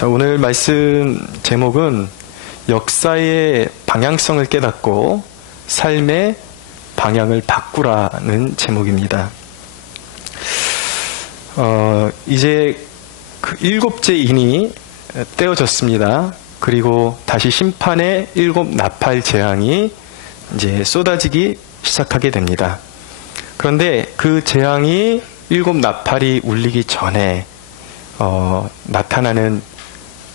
자, 오늘 말씀 제목은 역사의 방향성을 깨닫고 삶의 방향을 바꾸라는 제목입니다. 이제 그 일곱째 인이 떼어졌습니다. 그리고 다시 심판의 일곱 나팔 재앙이 이제 쏟아지기 시작하게 됩니다. 그런데 그 재앙이 일곱 나팔이 울리기 전에 나타나는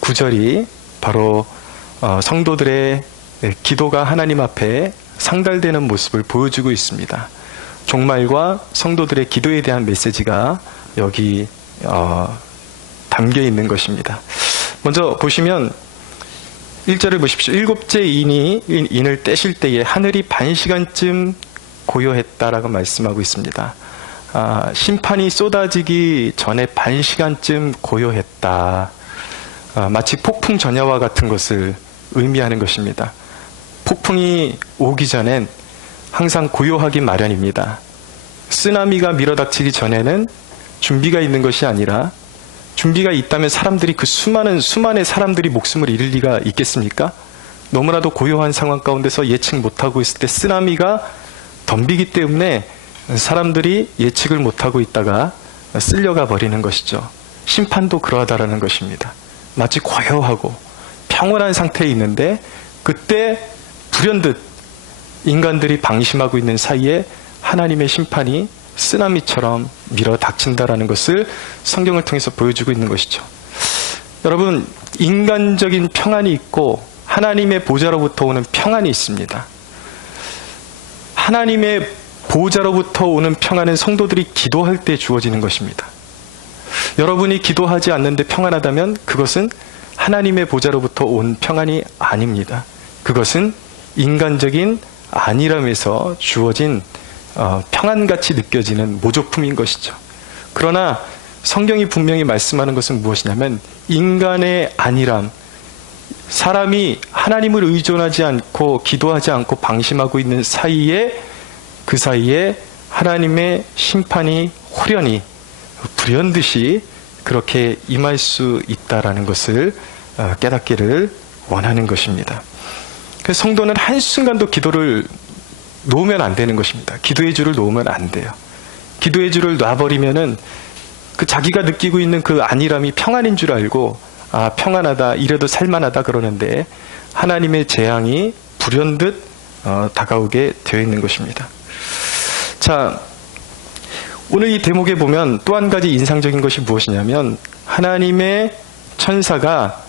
구절이 바로 성도들의 기도가 하나님 앞에 상달되는 모습을 보여주고 있습니다. 종말과 성도들의 기도에 대한 메시지가 여기 담겨 있는 것입니다. 먼저 보시면 1절을 보십시오. 일곱째 인을 떼실 때에 하늘이 반시간쯤 고요했다라고 말씀하고 있습니다. 심판이 쏟아지기 전에 반시간쯤 고요했다. 마치 폭풍 전야와 같은 것을 의미하는 것입니다. 폭풍이 오기 전엔 항상 고요하기 마련입니다. 쓰나미가 밀어닥치기 전에는 준비가 있는 것이 아니라 준비가 있다면 사람들이 그 수많은 사람들이 목숨을 잃을 리가 있겠습니까? 너무나도 고요한 상황 가운데서 예측 못하고 있을 때 쓰나미가 덤비기 때문에 사람들이 예측을 못하고 있다가 쓸려가 버리는 것이죠. 심판도 그러하다라는 것입니다. 마치 고요하고 평온한 상태에 있는데 그때 불현듯 인간들이 방심하고 있는 사이에 하나님의 심판이 쓰나미처럼 밀어닥친다라는 것을 성경을 통해서 보여주고 있는 것이죠. 여러분, 인간적인 평안이 있고 하나님의 보좌로부터 오는 평안이 있습니다. 하나님의 보좌로부터 오는 평안은 성도들이 기도할 때 주어지는 것입니다. 여러분이 기도하지 않는데 평안하다면 그것은 하나님의 보좌로부터 온 평안이 아닙니다. 그것은 인간적인 안일함에서 주어진 평안같이 느껴지는 모조품인 것이죠. 그러나 성경이 분명히 말씀하는 것은 무엇이냐면 인간의 안일함, 사람이 하나님을 의존하지 않고 기도하지 않고 방심하고 있는 사이에 그 사이에 하나님의 심판이 호련히 불현듯이 그렇게 임할 수 있다라는 것을 깨닫기를 원하는 것입니다. 그래서 성도는 한순간도 기도를 놓으면 안 되는 것입니다. 기도의 줄을 놓으면 안 돼요. 기도의 줄을 놔버리면은 그 자기가 느끼고 있는 그 안일함이 평안인 줄 알고 평안하다, 이래도 살만하다 그러는데 하나님의 재앙이 불현듯 다가오게 되어 있는 것입니다. 자, 오늘 이 대목에 보면 또 한 가지 인상적인 것이 무엇이냐면 하나님의 천사가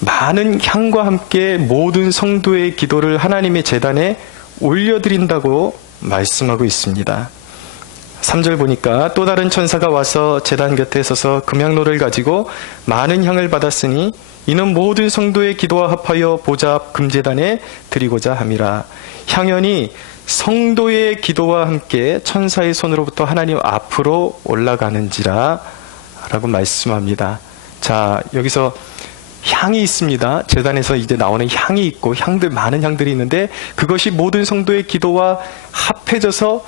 많은 향과 함께 모든 성도의 기도를 하나님의 제단에 올려드린다고 말씀하고 있습니다. 3절 보니까 또 다른 천사가 와서 제단 곁에 서서 금향로를 가지고 많은 향을 받았으니 이는 모든 성도의 기도와 합하여 보좌 앞 금제단에 드리고자 함이라. 향연이 성도의 기도와 함께 천사의 손으로부터 하나님 앞으로 올라가는지라 라고 말씀합니다. 자, 여기서 향이 있습니다. 제단에서 이제 나오는 향이 있고 많은 향들이 있는데 그것이 모든 성도의 기도와 합해져서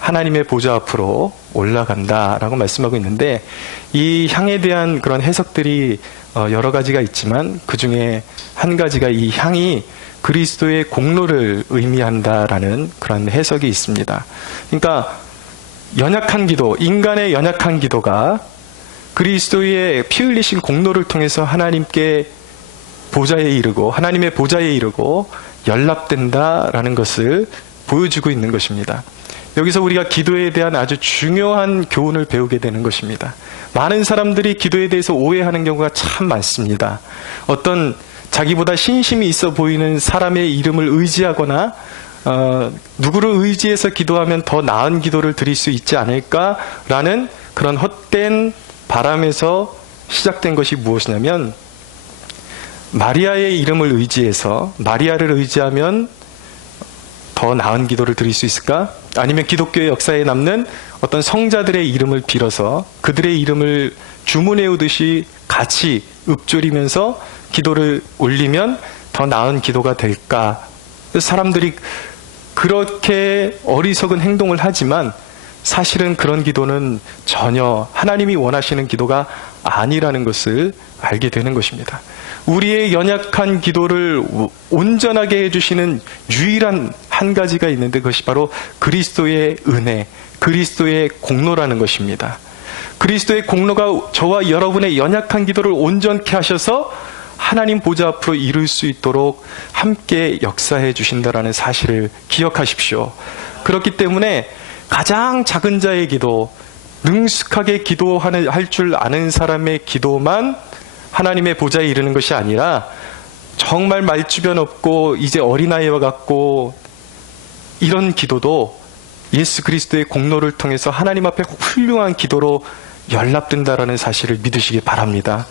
하나님의 보좌 앞으로 올라간다라고 말씀하고 있는데 이 향에 대한 그런 해석들이 여러 가지가 있지만 그 중에 한 가지가 이 향이 그리스도의 공로를 의미한다라는 그런 해석이 있습니다. 그러니까 연약한 기도, 인간의 연약한 기도가 그리스도의 피 흘리신 공로를 통해서 하나님께 보좌에 이르고 하나님의 보좌에 이르고 연락된다라는 것을 보여주고 있는 것입니다. 여기서 우리가 기도에 대한 아주 중요한 교훈을 배우게 되는 것입니다. 많은 사람들이 기도에 대해서 오해하는 경우가 참 많습니다. 어떤 자기보다 신심이 있어 보이는 사람의 이름을 의지하거나 누구를 의지해서 기도하면 더 나은 기도를 드릴 수 있지 않을까라는 그런 헛된 바람에서 시작된 것이 무엇이냐면 마리아의 이름을 의지해서 마리아를 의지하면 더 나은 기도를 드릴 수 있을까? 아니면 기독교의 역사에 남는 어떤 성자들의 이름을 빌어서 그들의 이름을 주문해오듯이 같이 읊조리면서 기도를 올리면 더 나은 기도가 될까? 사람들이 그렇게 어리석은 행동을 하지만 사실은 그런 기도는 전혀 하나님이 원하시는 기도가 아니라는 것을 알게 되는 것입니다. 우리의 연약한 기도를 온전하게 해주시는 유일한 한 가지가 있는데 그것이 바로 그리스도의 은혜, 그리스도의 공로라는 것입니다. 그리스도의 공로가 저와 여러분의 연약한 기도를 온전케 하셔서 하나님 보좌 앞으로 이룰 수 있도록 함께 역사해 주신다는 사실을 기억하십시오. 그렇기 때문에 가장 작은 자의 기도, 능숙하게 할 줄 아는 사람의 기도만 하나님의 보좌에 이르는 것이 아니라 정말 말주변 없고 이제 어린아이와 같고 이런 기도도 예수 그리스도의 공로를 통해서 하나님 앞에 훌륭한 기도로 연락된다라는 사실을 믿으시기 바랍니다.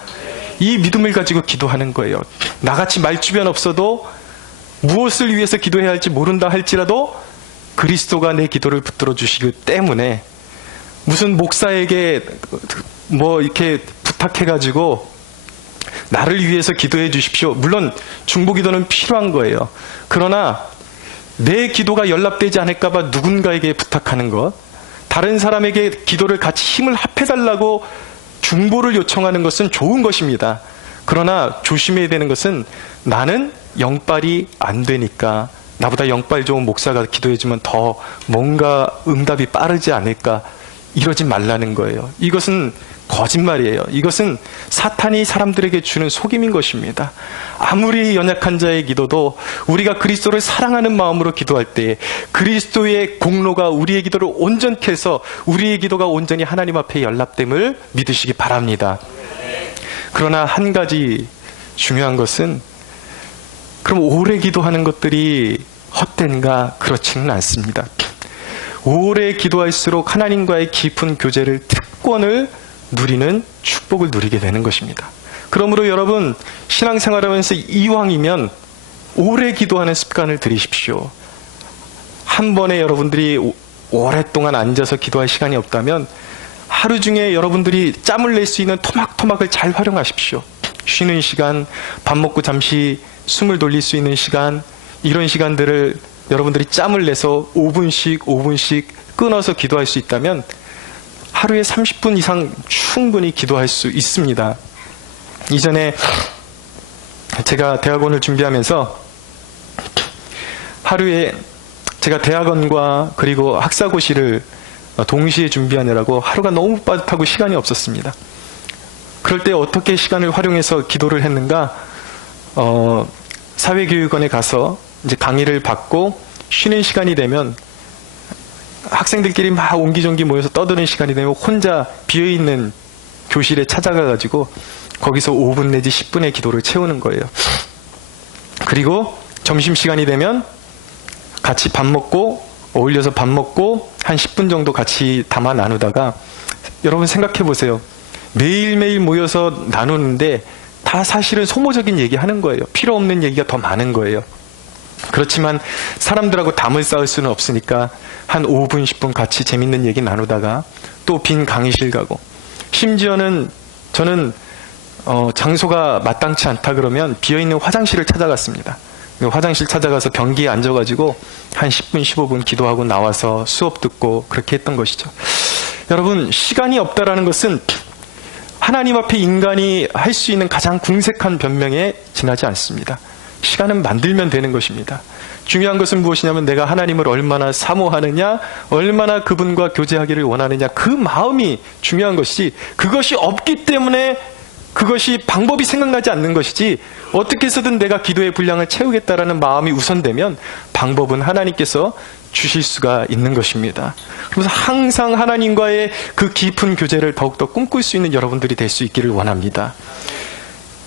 이 믿음을 가지고 기도하는 거예요. 나같이 말주변 없어도 무엇을 위해서 기도해야 할지 모른다 할지라도 그리스도가 내 기도를 붙들어 주시기 때문에 무슨 목사에게 뭐 이렇게 부탁해가지고 나를 위해서 기도해 주십시오. 물론 중보기도는 필요한 거예요. 그러나 내 기도가 연락되지 않을까봐 누군가에게 부탁하는 것, 다른 사람에게 기도를 같이 힘을 합해달라고 중보를 요청하는 것은 좋은 것입니다. 그러나 조심해야 되는 것은 나는 영빨이 안 되니까 나보다 영빨 좋은 목사가 기도해주면 더 뭔가 응답이 빠르지 않을까, 이러지 말라는 거예요. 이것은 거짓말이에요. 이것은 사탄이 사람들에게 주는 속임인 것입니다. 아무리 연약한 자의 기도도 우리가 그리스도를 사랑하는 마음으로 기도할 때 그리스도의 공로가 우리의 기도를 온전케 해서 우리의 기도가 온전히 하나님 앞에 연락됨을 믿으시기 바랍니다. 그러나 한 가지 중요한 것은, 그럼 오래 기도하는 것들이 헛된가? 그렇지는 않습니다. 오래 기도할수록 하나님과의 깊은 교제를, 특권을 누리는 축복을 누리게 되는 것입니다. 그러므로 여러분, 신앙생활하면서 이왕이면 오래 기도하는 습관을 들이십시오. 한 번에 여러분들이 오랫동안 앉아서 기도할 시간이 없다면 하루 중에 여러분들이 짬을 낼 수 있는 토막토막을 잘 활용하십시오. 쉬는 시간, 밥 먹고 잠시 숨을 돌릴 수 있는 시간, 이런 시간들을 여러분들이 짬을 내서 5분씩 끊어서 기도할 수 있다면 하루에 30분 이상 충분히 기도할 수 있습니다. 이전에 제가 대학원을 준비하면서 하루에 제가 대학원과 그리고 학사고시를 동시에 준비하느라고 하루가 너무 빠듯하고 시간이 없었습니다. 그럴 때 어떻게 시간을 활용해서 기도를 했는가? 사회교육원에 가서 이제 강의를 받고 쉬는 시간이 되면 학생들끼리 막 옹기종기 모여서 떠드는 시간이 되면 혼자 비어있는 교실에 찾아가가지고 거기서 5분 내지 10분의 기도를 채우는 거예요. 그리고 점심시간이 되면 같이 밥 먹고, 어울려서 밥 먹고 한 10분 정도 같이 담아 나누다가, 여러분 생각해 보세요. 매일매일 모여서 나누는데 다 사실은 소모적인 얘기 하는 거예요. 필요 없는 얘기가 더 많은 거예요. 그렇지만 사람들하고 담을 쌓을 수는 없으니까 한 5분, 10분 같이 재밌는 얘기 나누다가 또 빈 강의실 가고, 심지어는 저는 장소가 마땅치 않다 그러면 비어있는 화장실을 찾아갔습니다. 화장실 찾아가서 변기에 앉아가지고 한 10분, 15분 기도하고 나와서 수업 듣고 그렇게 했던 것이죠. 여러분, 시간이 없다라는 것은 하나님 앞에 인간이 할 수 있는 가장 궁색한 변명에 지나지 않습니다. 시간은 만들면 되는 것입니다. 중요한 것은 무엇이냐면 내가 하나님을 얼마나 사모하느냐, 얼마나 그분과 교제하기를 원하느냐, 그 마음이 중요한 것이지, 그것이 없기 때문에 그것이 방법이 생각나지 않는 것이지, 어떻게 해서든 내가 기도의 분량을 채우겠다라는 마음이 우선되면 방법은 하나님께서 주실 수가 있는 것입니다. 그래서 항상 하나님과의 그 깊은 교제를 더욱더 꿈꿀 수 있는 여러분들이 될 수 있기를 원합니다.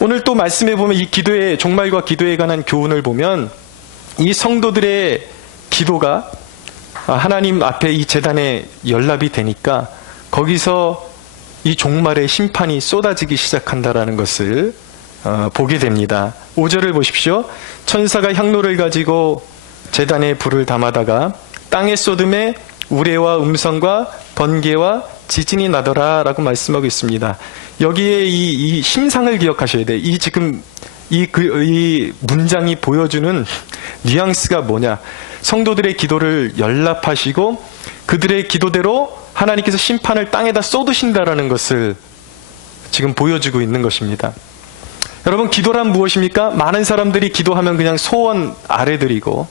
오늘 또 말씀해 보면 이 기도의 종말과 기도에 관한 교훈을 보면 이 성도들의 기도가 하나님 앞에 이 제단에 연락이 되니까 거기서 이 종말의 심판이 쏟아지기 시작한다라는 것을 보게 됩니다. 5절을 보십시오. 천사가 향로를 가지고 제단에 불을 담아다가 땅에 쏟음에 우레와 음성과 번개와 지진이 나더라 라고 말씀하고 있습니다. 여기에 이 심상을 기억하셔야 돼요. 이 문장이 보여주는 뉘앙스가 뭐냐. 성도들의 기도를 연락하시고 그들의 기도대로 하나님께서 심판을 땅에다 쏟으신다라는 것을 지금 보여주고 있는 것입니다. 여러분, 기도란 무엇입니까? 많은 사람들이 기도하면 그냥 소원 아래드리고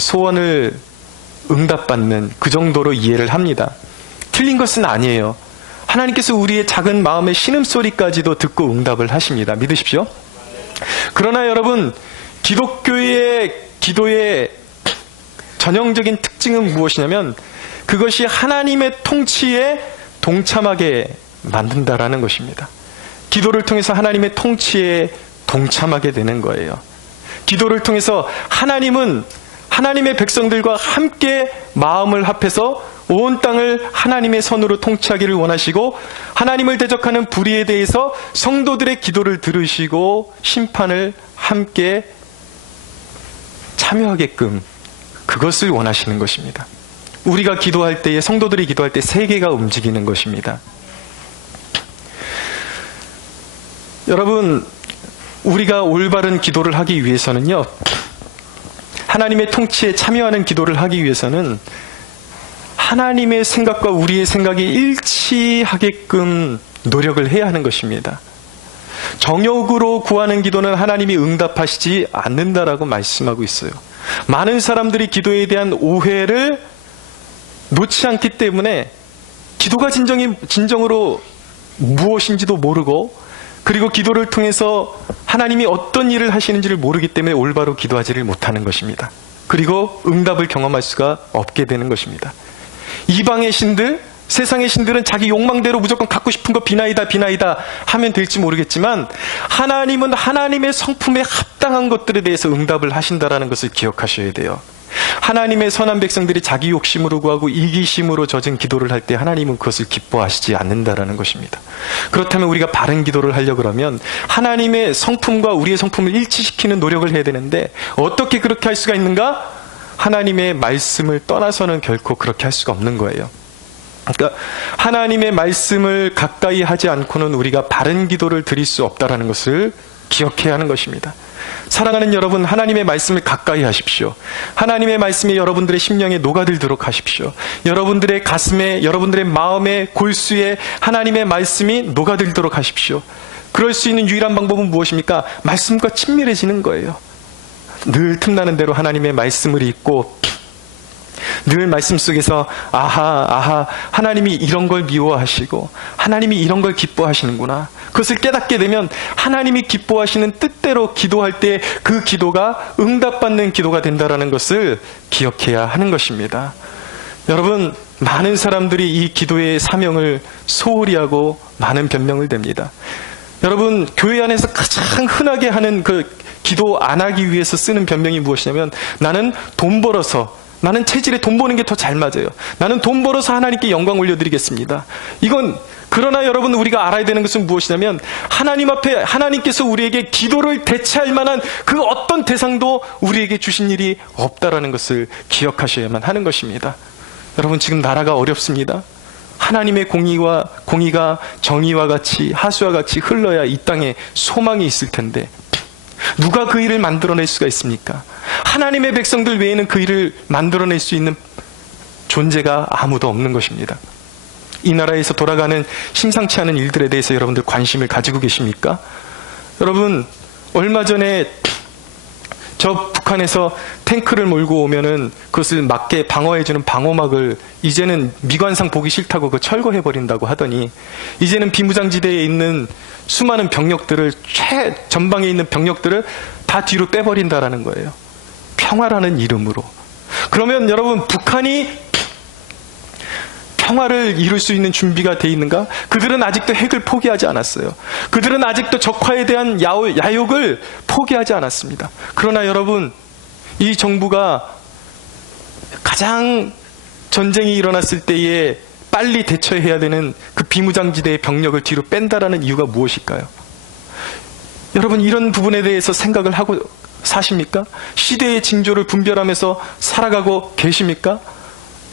소원을 응답받는 그 정도로 이해를 합니다. 틀린 것은 아니에요. 하나님께서 우리의 작은 마음의 신음소리까지도 듣고 응답을 하십니다. 믿으십시오. 그러나 여러분, 기독교의 기도의 전형적인 특징은 무엇이냐면 그것이 하나님의 통치에 동참하게 만든다라는 것입니다. 기도를 통해서 하나님의 통치에 동참하게 되는 거예요. 기도를 통해서 하나님은 하나님의 백성들과 함께 마음을 합해서 온 땅을 하나님의 선으로 통치하기를 원하시고, 하나님을 대적하는 불의에 대해서 성도들의 기도를 들으시고 심판을 함께 참여하게끔 그것을 원하시는 것입니다. 우리가 기도할 때에, 성도들이 기도할 때 세계가 움직이는 것입니다. 여러분, 우리가 올바른 기도를 하기 위해서는요, 하나님의 통치에 참여하는 기도를 하기 위해서는 하나님의 생각과 우리의 생각이 일치하게끔 노력을 해야 하는 것입니다. 정욕으로 구하는 기도는 하나님이 응답하시지 않는다라고 말씀하고 있어요. 많은 사람들이 기도에 대한 오해를 놓지 않기 때문에 기도가 진정으로 무엇인지도 모르고, 그리고 기도를 통해서 하나님이 어떤 일을 하시는지를 모르기 때문에 올바로 기도하지를 못하는 것입니다. 그리고 응답을 경험할 수가 없게 되는 것입니다. 이방의 신들, 세상의 신들은 자기 욕망대로 무조건 갖고 싶은 거 비나이다 하면 될지 모르겠지만, 하나님은 하나님의 성품에 합당한 것들에 대해서 응답을 하신다라는 것을 기억하셔야 돼요. 하나님의 선한 백성들이 자기 욕심으로 구하고 이기심으로 젖은 기도를 할 때 하나님은 그것을 기뻐하시지 않는다라는 것입니다. 그렇다면 우리가 바른 기도를 하려고 하면 하나님의 성품과 우리의 성품을 일치시키는 노력을 해야 되는데, 어떻게 그렇게 할 수가 있는가? 하나님의 말씀을 떠나서는 결코 그렇게 할 수가 없는 거예요. 그러니까 하나님의 말씀을 가까이 하지 않고는 우리가 바른 기도를 드릴 수 없다는 것을 기억해야 하는 것입니다. 사랑하는 여러분, 하나님의 말씀을 가까이 하십시오. 하나님의 말씀이 여러분들의 심령에 녹아들도록 하십시오. 여러분들의 가슴에, 여러분들의 마음에, 골수에 하나님의 말씀이 녹아들도록 하십시오. 그럴 수 있는 유일한 방법은 무엇입니까? 말씀과 친밀해지는 거예요. 늘 틈나는 대로 하나님의 말씀을 읽고, 늘 말씀 속에서 아하, 하나님이 이런 걸 미워하시고 하나님이 이런 걸 기뻐하시는구나, 그것을 깨닫게 되면 하나님이 기뻐하시는 뜻대로 기도할 때 그 기도가 응답받는 기도가 된다는 것을 기억해야 하는 것입니다. 여러분, 많은 사람들이 이 기도의 사명을 소홀히 하고 많은 변명을 댑니다. 여러분, 교회 안에서 가장 흔하게 하는 그 기도 안 하기 위해서 쓰는 변명이 무엇이냐면, 나는 돈 벌어서, 나는 체질에 돈 버는 게 더 잘 맞아요. 나는 돈 벌어서 하나님께 영광 올려드리겠습니다. 이건, 그러나 여러분, 우리가 알아야 되는 것은 무엇이냐면, 하나님 앞에 하나님께서 우리에게 기도를 대체할 만한 그 어떤 대상도 우리에게 주신 일이 없다라는 것을 기억하셔야만 하는 것입니다. 여러분, 지금 나라가 어렵습니다. 하나님의 공의가 정의와 같이, 하수와 같이 흘러야 이 땅에 소망이 있을 텐데, 누가 그 일을 만들어낼 수가 있습니까? 하나님의 백성들 외에는 그 일을 만들어낼 수 있는 존재가 아무도 없는 것입니다. 이 나라에서 돌아가는 심상치 않은 일들에 대해서 여러분들 관심을 가지고 계십니까? 여러분, 얼마 전에 저 북한에서 탱크를 몰고 오면은 그것을 맞게 방어해주는 방어막을 이제는 미관상 보기 싫다고 그 철거해버린다고 하더니, 이제는 비무장지대에 있는 수많은 병력들을, 최전방에 있는 병력들을 다 뒤로 빼버린다라는 거예요. 평화라는 이름으로. 그러면 여러분, 북한이 평화를 이룰 수 있는 준비가 돼 있는가? 그들은 아직도 핵을 포기하지 않았어요. 그들은 아직도 적화에 대한 야욕을 포기하지 않았습니다. 그러나 여러분, 이 정부가 가장 전쟁이 일어났을 때에 빨리 대처해야 되는 그 비무장지대의 병력을 뒤로 뺀다라는 이유가 무엇일까요? 여러분, 이런 부분에 대해서 생각을 하고 사십니까? 시대의 징조를 분별하면서 살아가고 계십니까?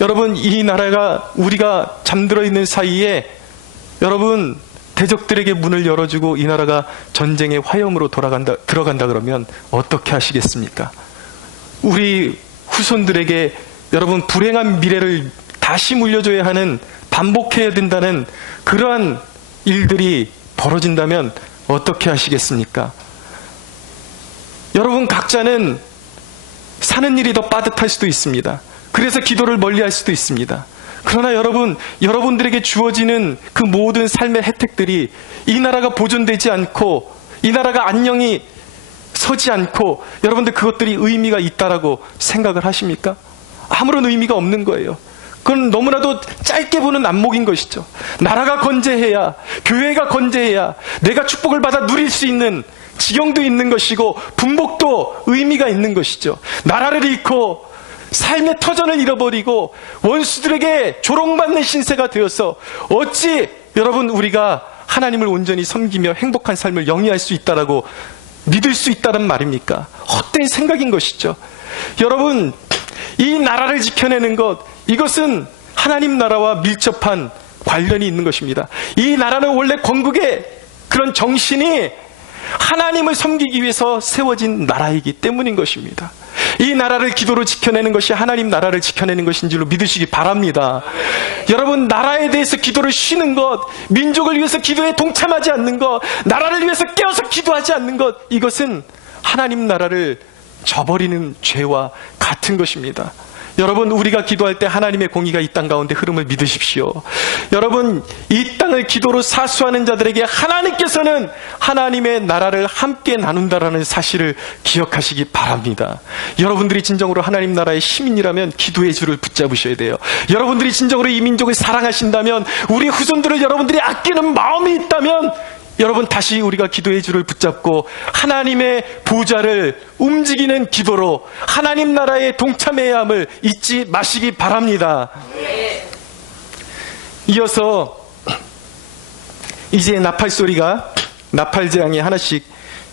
여러분, 이 나라가, 우리가 잠들어 있는 사이에 여러분, 대적들에게 문을 열어주고 이 나라가 전쟁의 화염으로 들어간다 그러면 어떻게 하시겠습니까? 우리 후손들에게 여러분, 불행한 미래를 다시 물려줘야 하는, 반복해야 된다는 그러한 일들이 벌어진다면 어떻게 하시겠습니까? 여러분 각자는 사는 일이 더 빠듯할 수도 있습니다. 그래서 기도를 멀리할 수도 있습니다. 그러나 여러분들에게 주어지는 그 모든 삶의 혜택들이 이 나라가 보존되지 않고, 이 나라가 안녕히 서지 않고 여러분들 그것들이 의미가 있다라고 생각을 하십니까? 아무런 의미가 없는 거예요. 그건 너무나도 짧게 보는 안목인 것이죠. 나라가 건재해야, 교회가 건재해야 내가 축복을 받아 누릴 수 있는 지경도 있는 것이고 분복도 의미가 있는 것이죠. 나라를 잃고 삶의 터전을 잃어버리고 원수들에게 조롱받는 신세가 되어서 어찌 여러분 우리가 하나님을 온전히 섬기며 행복한 삶을 영위할 수 있다라고 믿을 수 있다는 말입니까? 헛된 생각인 것이죠. 여러분, 이 나라를 지켜내는 것, 이것은 하나님 나라와 밀접한 관련이 있는 것입니다. 이 나라는 원래 건국의 그런 정신이 하나님을 섬기기 위해서 세워진 나라이기 때문인 것입니다. 이 나라를 기도로 지켜내는 것이 하나님 나라를 지켜내는 것인 줄로 믿으시기 바랍니다. 여러분, 나라에 대해서 기도를 쉬는 것, 민족을 위해서 기도에 동참하지 않는 것, 나라를 위해서 깨어서 기도하지 않는 것, 이것은 하나님 나라를 저버리는 죄와 같은 것입니다. 여러분, 우리가 기도할 때 하나님의 공의가 이 땅 가운데 흐름을 믿으십시오. 여러분, 이 땅을 기도로 사수하는 자들에게 하나님께서는 하나님의 나라를 함께 나눈다라는 사실을 기억하시기 바랍니다. 여러분들이 진정으로 하나님 나라의 시민이라면 기도의 줄을 붙잡으셔야 돼요. 여러분들이 진정으로 이 민족을 사랑하신다면, 우리 후손들을 여러분들이 아끼는 마음이 있다면, 여러분 다시 우리가 기도의 줄을 붙잡고 하나님의 보좌를 움직이는 기도로 하나님 나라에 동참해야 함을 잊지 마시기 바랍니다. 이어서 이제 나팔 소리가, 나팔 재앙이 하나씩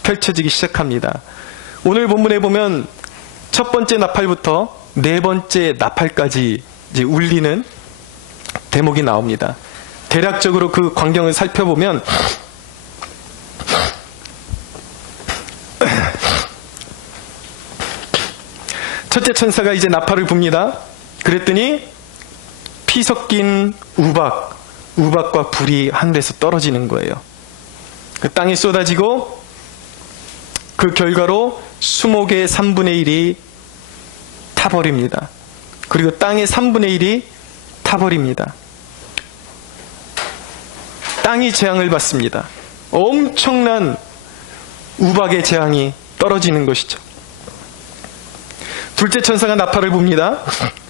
펼쳐지기 시작합니다. 오늘 본문에 보면 첫 번째 나팔부터 네 번째 나팔까지 이제 울리는 대목이 나옵니다. 대략적으로 그 광경을 살펴보면 첫째 천사가 이제 나팔을 붑니다. 그랬더니 피 섞인 우박과 불이 하늘에서 떨어지는 거예요. 그 땅에 쏟아지고 그 결과로 수목의 3분의 1이 타버립니다. 그리고 땅의 3분의 1이 타버립니다. 땅이 재앙을 받습니다. 엄청난 우박의 재앙이 떨어지는 것이죠. 둘째 천사가 나팔을 붑니다.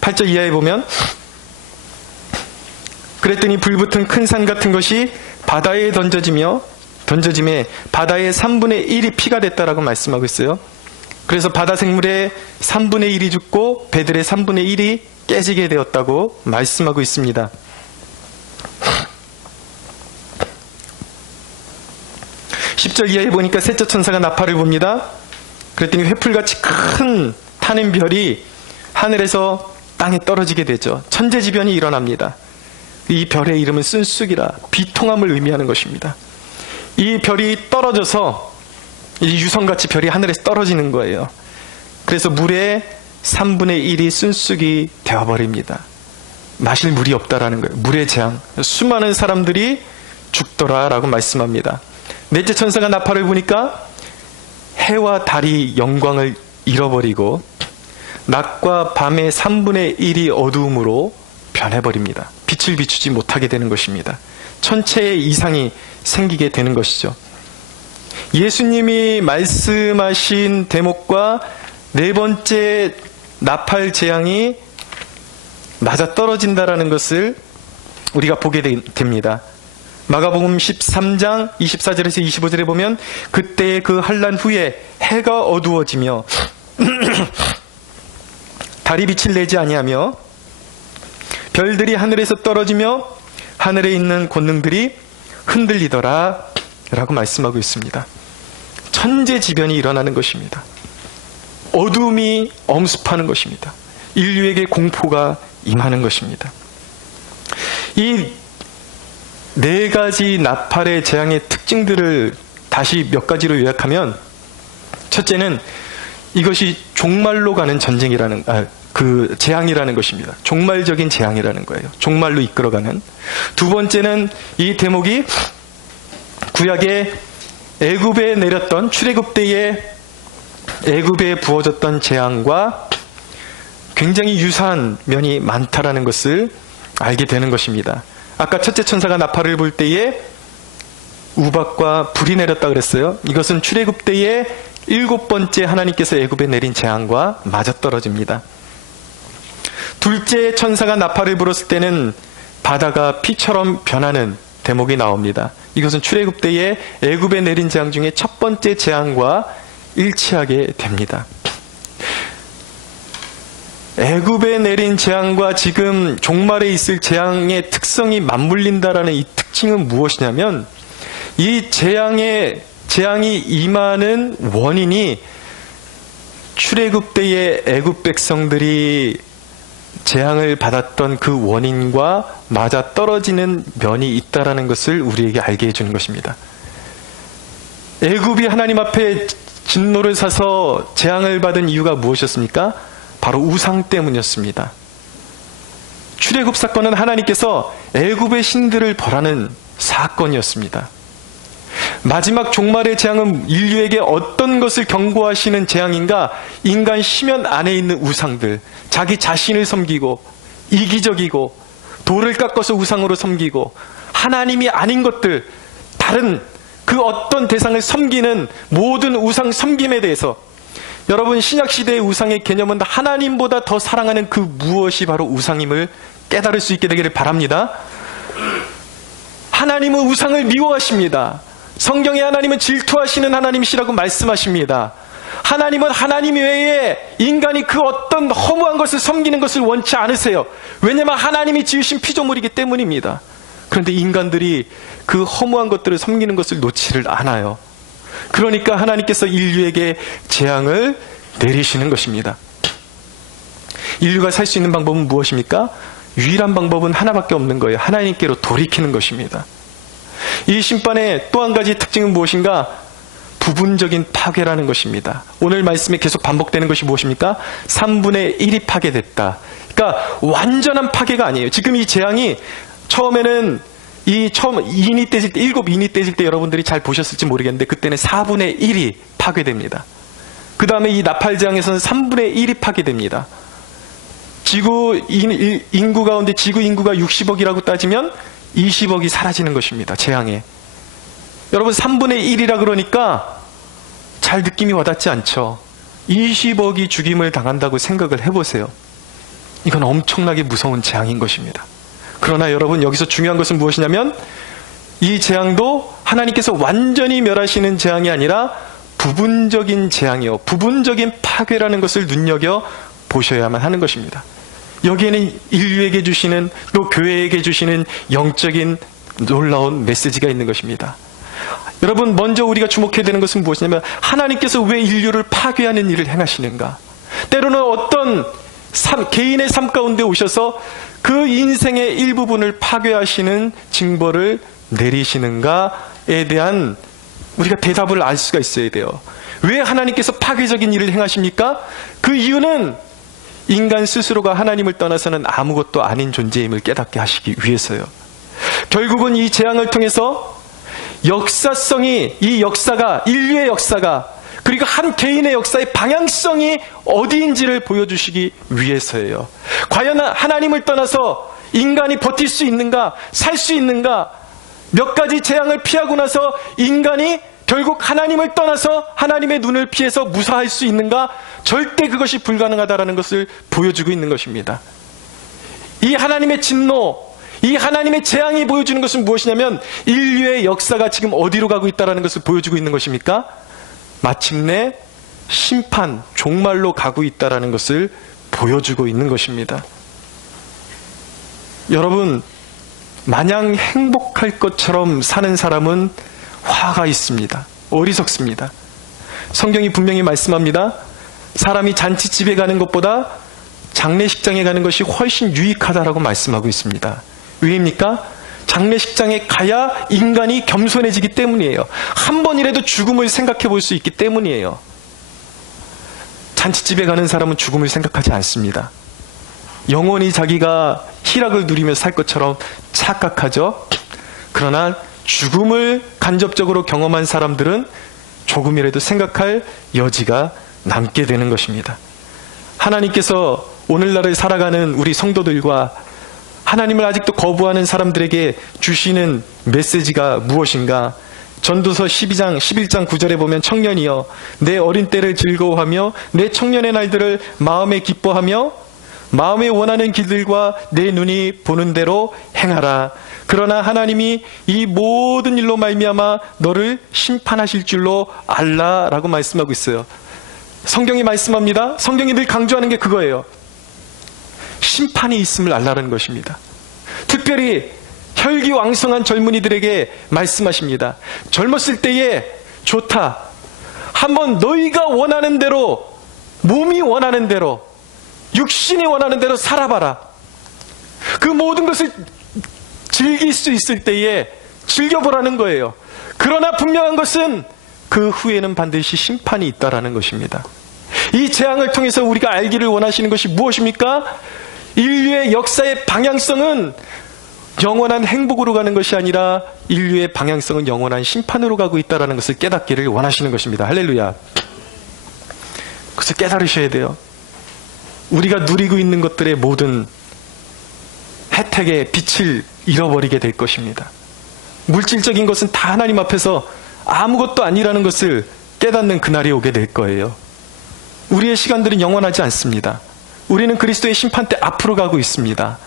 8절 이하에 보면 그랬더니 불붙은 큰 산 같은 것이 바다에 던져짐에 바다의 3분의 1이 피가 됐다라고 말씀하고 있어요. 그래서 바다 생물의 3분의 1이 죽고 배들의 3분의 1이 깨지게 되었다고 말씀하고 있습니다. 10절 이하에 보니까 셋째 천사가 나팔을 붑니다. 그랬더니 횃불같이 큰 타는 별이 하늘에서 땅에 떨어지게 되죠. 천재지변이 일어납니다. 이 별의 이름은 쓴쑥이라, 비통함을 의미하는 것입니다. 이 별이 떨어져서 이 유성같이 별이 하늘에서 떨어지는 거예요. 그래서 물의 3분의 1이 쓴쑥이 되어버립니다. 마실 물이 없다라는 거예요. 물의 재앙. 수많은 사람들이 죽더라라고 말씀합니다. 넷째 천사가 나팔을 부니까 해와 달이 영광을 잃어버리고 낮과 밤의 3분의 1이 어두움으로 변해버립니다. 빛을 비추지 못하게 되는 것입니다. 천체의 이상이 생기게 되는 것이죠. 예수님이 말씀하신 대목과 네 번째 나팔 재앙이 맞아떨어진다라는 것을 우리가 보게 됩니다. 마가복음 13장 24절에서 25절에 보면 그때의 그 환난 후에 해가 어두워지며 달이 빛을 내지 아니하며 별들이 하늘에서 떨어지며 하늘에 있는 권능들이 흔들리더라 라고 말씀하고 있습니다. 천재지변이 일어나는 것입니다. 어둠이 엄습하는 것입니다. 인류에게 공포가 임하는 것입니다. 이 네 가지 나팔의 재앙의 특징들을 다시 몇 가지로 요약하면, 첫째는 이것이 종말로 가는 전쟁이라는, 그 재앙이라는 것입니다. 종말적인 재앙이라는 거예요. 종말로 이끌어가는. 두 번째는 이 대목이 구약에 애굽에 내렸던 출애굽 때에 애굽에 부어졌던 재앙과 굉장히 유사한 면이 많다라는 것을 알게 되는 것입니다. 아까 첫째 천사가 나팔을 불 때에 우박과 불이 내렸다 그랬어요. 이것은 출애굽 때에 7번째 하나님께서 애굽에 내린 재앙과 맞아떨어집니다. 둘째 천사가 나팔을 불었을 때는 바다가 피처럼 변하는 대목이 나옵니다. 이것은 출애굽 때에 애굽에 내린 재앙 중에 첫 번째 재앙과 일치하게 됩니다. 애굽에 내린 재앙과 지금 종말에 있을 재앙의 특성이 맞물린다라는 이 특징은 무엇이냐면, 이 재앙이 임하는 원인이 출애굽 때의 애굽 백성들이 재앙을 받았던 그 원인과 맞아 떨어지는 면이 있다라는 것을 우리에게 알게 해주는 것입니다. 애굽이 하나님 앞에 진노를 사서 재앙을 받은 이유가 무엇이었습니까? 바로 우상 때문이었습니다. 출애굽 사건은 하나님께서 애굽의 신들을 벌하는 사건이었습니다. 마지막 종말의 재앙은 인류에게 어떤 것을 경고하시는 재앙인가? 인간 심연 안에 있는 우상들, 자기 자신을 섬기고 이기적이고 돌을 깎아서 우상으로 섬기고 하나님이 아닌 것들, 다른 그 어떤 대상을 섬기는 모든 우상 섬김에 대해서, 여러분 신약시대의 우상의 개념은 하나님보다 더 사랑하는 그 무엇이 바로 우상임을 깨달을 수 있게 되기를 바랍니다. 하나님은 우상을 미워하십니다. 성경에 하나님은 질투하시는 하나님이시라고 말씀하십니다. 하나님은 하나님 외에 인간이 그 어떤 허무한 것을 섬기는 것을 원치 않으세요. 왜냐하면 하나님이 지으신 피조물이기 때문입니다. 그런데 인간들이 그 허무한 것들을 섬기는 것을 놓지를 않아요. 그러니까 하나님께서 인류에게 재앙을 내리시는 것입니다. 인류가 살 수 있는 방법은 무엇입니까? 유일한 방법은 하나밖에 없는 거예요. 하나님께로 돌이키는 것입니다. 이 심판의 또 한 가지 특징은 무엇인가? 부분적인 파괴라는 것입니다. 오늘 말씀에 계속 반복되는 것이 무엇입니까? 3분의 1이 파괴됐다. 그러니까 완전한 파괴가 아니에요. 지금 이 재앙이 처음에는 처음 인이 떼질 때, 7인이 떼질 때 여러분들이 잘 보셨을지 모르겠는데 그때는 4분의 1이 파괴됩니다. 그 다음에 이 나팔재앙에서는 3분의 1이 파괴됩니다. 지구 인구 가운데 지구 인구가 60억이라고 따지면 20억이 사라지는 것입니다. 재앙에. 여러분 3분의 1이라 그러니까 잘 느낌이 와닿지 않죠? 20억이 죽임을 당한다고 생각을 해보세요. 이건 엄청나게 무서운 재앙인 것입니다. 그러나 여러분 여기서 중요한 것은 무엇이냐면 이 재앙도 하나님께서 완전히 멸하시는 재앙이 아니라 부분적인 재앙이요, 부분적인 파괴라는 것을 눈여겨 보셔야만 하는 것입니다. 여기에는 인류에게 주시는, 또 교회에게 주시는 영적인 놀라운 메시지가 있는 것입니다. 여러분 먼저 우리가 주목해야 되는 것은 무엇이냐면 하나님께서 왜 인류를 파괴하는 일을 행하시는가? 때로는 어떤 개인의 삶 가운데 오셔서 그 인생의 일부분을 파괴하시는 징벌을 내리시는가에 대한 우리가 대답을 알 수가 있어야 돼요. 왜 하나님께서 파괴적인 일을 행하십니까? 그 이유는 인간 스스로가 하나님을 떠나서는 아무것도 아닌 존재임을 깨닫게 하시기 위해서요. 결국은 이 재앙을 통해서 역사성이, 이 역사가, 인류의 역사가, 그리고 한 개인의 역사의 방향성이 어디인지를 보여주시기 위해서예요. 과연 하나님을 떠나서 인간이 버틸 수 있는가, 살 수 있는가, 몇 가지 재앙을 피하고 나서 인간이 결국 하나님을 떠나서 하나님의 눈을 피해서 무사할 수 있는가? 절대 그것이 불가능하다는 것을 보여주고 있는 것입니다. 이 하나님의 진노, 이 하나님의 재앙이 보여주는 것은 무엇이냐면 인류의 역사가 지금 어디로 가고 있다는 것을 보여주고 있는 것입니까? 마침내 심판, 종말로 가고 있다는 것을 보여주고 있는 것입니다. 여러분, 마냥 행복할 것처럼 사는 사람은 화가 있습니다. 어리석습니다. 성경이 분명히 말씀합니다. 사람이 잔치집에 가는 것보다 장례식장에 가는 것이 훨씬 유익하다라고 말씀하고 있습니다. 왜입니까? 장례식장에 가야 인간이 겸손해지기 때문이에요. 한 번이라도 죽음을 생각해 볼 수 있기 때문이에요. 잔치집에 가는 사람은 죽음을 생각하지 않습니다. 영원히 자기가 희락을 누리며 살 것처럼 착각하죠. 그러나 죽음을 간접적으로 경험한 사람들은 조금이라도 생각할 여지가 남게 되는 것입니다. 하나님께서 오늘날을 살아가는 우리 성도들과 하나님을 아직도 거부하는 사람들에게 주시는 메시지가 무엇인가? 전도서 11장 9절에 보면 청년이여 내 어린 때를 즐거워하며 내 청년의 날들을 마음에 기뻐하며 마음에 원하는 길들과 내 눈이 보는 대로 행하라. 그러나 하나님이 이 모든 일로 말미암아 너를 심판하실 줄로 알라라고 말씀하고 있어요. 성경이 말씀합니다. 성경이 늘 강조하는 게 그거예요. 심판이 있음을 알라는 것입니다. 특별히 혈기왕성한 젊은이들에게 말씀하십니다. 젊었을 때에 좋다. 한번 너희가 원하는 대로, 몸이 원하는 대로, 육신이 원하는 대로 살아봐라. 그 모든 것을 즐길 수 있을 때에 즐겨보라는 거예요. 그러나 분명한 것은 그 후에는 반드시 심판이 있다라는 것입니다. 이 재앙을 통해서 우리가 알기를 원하시는 것이 무엇입니까? 인류의 역사의 방향성은 영원한 행복으로 가는 것이 아니라 인류의 방향성은 영원한 심판으로 가고 있다는 것을 깨닫기를 원하시는 것입니다. 할렐루야. 그래서 깨달으셔야 돼요. 우리가 누리고 있는 것들의 모든 혜택의 빛을 잃어버리게 될 것입니다. 물질적인 것은 다 하나님 앞에서 아무것도 아니라는 것을 깨닫는 그날이 오게 될 거예요. 우리의 시간들은 영원하지 않습니다. 우리는 그리스도의 심판대 앞으로 가고 있습니다.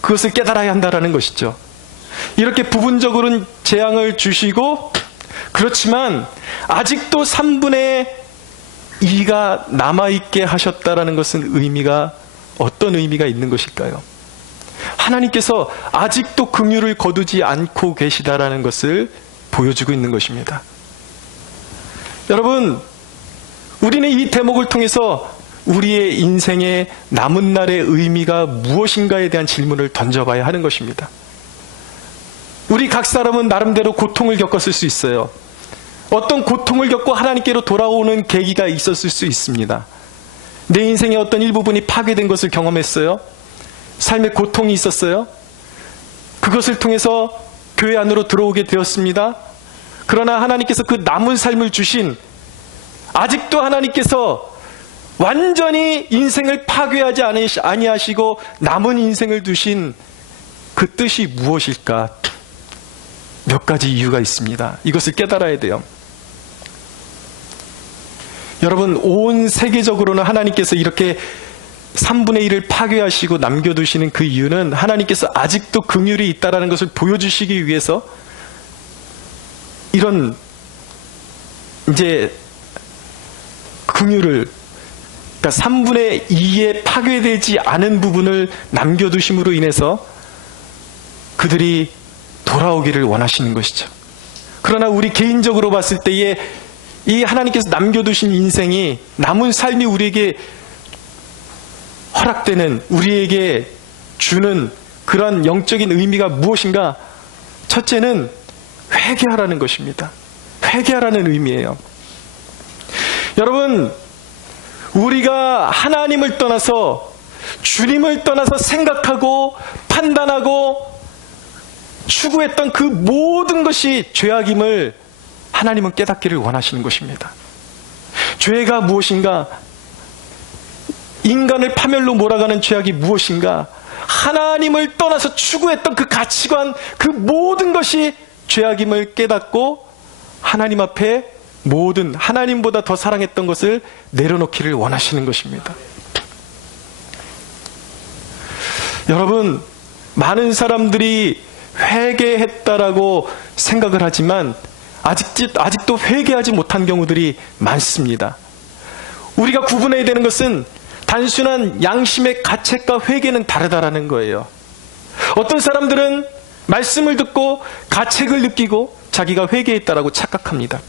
그것을 깨달아야 한다는 것이죠. 이렇게 부분적으로는 재앙을 주시고 그렇지만 아직도 3분의 2가 남아있게 하셨다라는 것은 의미가 어떤 의미가 있는 것일까요? 하나님께서 아직도 긍휼을 거두지 않고 계시다라는 것을 보여주고 있는 것입니다. 여러분, 우리는 이 대목을 통해서 우리의 인생의 남은 날의 의미가 무엇인가에 대한 질문을 던져봐야 하는 것입니다. 우리 각 사람은 나름대로 고통을 겪었을 수 있어요. 어떤 고통을 겪고 하나님께로 돌아오는 계기가 있었을 수 있습니다. 내 인생의 어떤 일부분이 파괴된 것을 경험했어요. 삶의 고통이 있었어요. 그것을 통해서 교회 안으로 들어오게 되었습니다. 그러나 하나님께서 그 남은 삶을 주신, 아직도 하나님께서 완전히 인생을 파괴하지 아니하시고 남은 인생을 두신 그 뜻이 무엇일까? 몇 가지 이유가 있습니다. 이것을 깨달아야 돼요. 여러분, 온 세계적으로는 하나님께서 이렇게 3분의 1을 파괴하시고 남겨두시는 그 이유는 하나님께서 아직도 긍휼이 있다는 것을 보여주시기 위해서 이런 이제 긍휼을, 그러니까 3분의 2에 파괴되지 않은 부분을 남겨두심으로 인해서 그들이 돌아오기를 원하시는 것이죠. 그러나 우리 개인적으로 봤을 때에 이 하나님께서 남겨두신 인생이, 남은 삶이 우리에게 허락되는, 우리에게 주는 그러한 영적인 의미가 무엇인가? 첫째는 회개하라는 것입니다. 회개하라는 의미예요. 여러분, 우리가 하나님을 떠나서, 주님을 떠나서 생각하고 판단하고 추구했던 그 모든 것이 죄악임을 하나님은 깨닫기를 원하시는 것입니다. 죄가 무엇인가? 인간을 파멸로 몰아가는 죄악이 무엇인가? 하나님을 떠나서 추구했던 그 가치관, 그 모든 것이 죄악임을 깨닫고 하나님 앞에 모든, 하나님보다 더 사랑했던 것을 내려놓기를 원하시는 것입니다. 여러분, 많은 사람들이 회개했다라고 생각을 하지만 아직도 회개하지 못한 경우들이 많습니다. 우리가 구분해야 되는 것은 단순한 양심의 가책과 회개는 다르다라는 거예요. 어떤 사람들은 말씀을 듣고 가책을 느끼고 자기가 회개했다라고 착각합니다.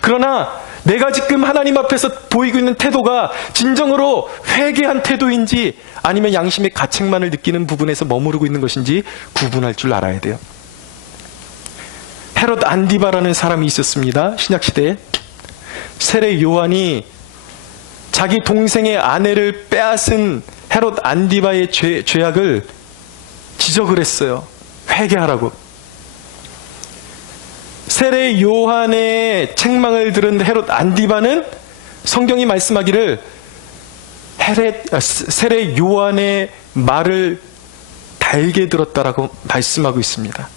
그러나 내가 지금 하나님 앞에서 보이고 있는 태도가 진정으로 회개한 태도인지 아니면 양심의 가책만을 느끼는 부분에서 머무르고 있는 것인지 구분할 줄 알아야 돼요. 헤롯 안디바라는 사람이 있었습니다. 신약시대에. 세례 요한이 자기 동생의 아내를 빼앗은 헤롯 안디바의 죄악을 지적을 했어요. 회개하라고. 세례 요한의 책망을 들은 헤롯 안디바는 성경이 말씀하기를 세례 요한의 말을 달게 들었다라고 말씀하고 있습니다.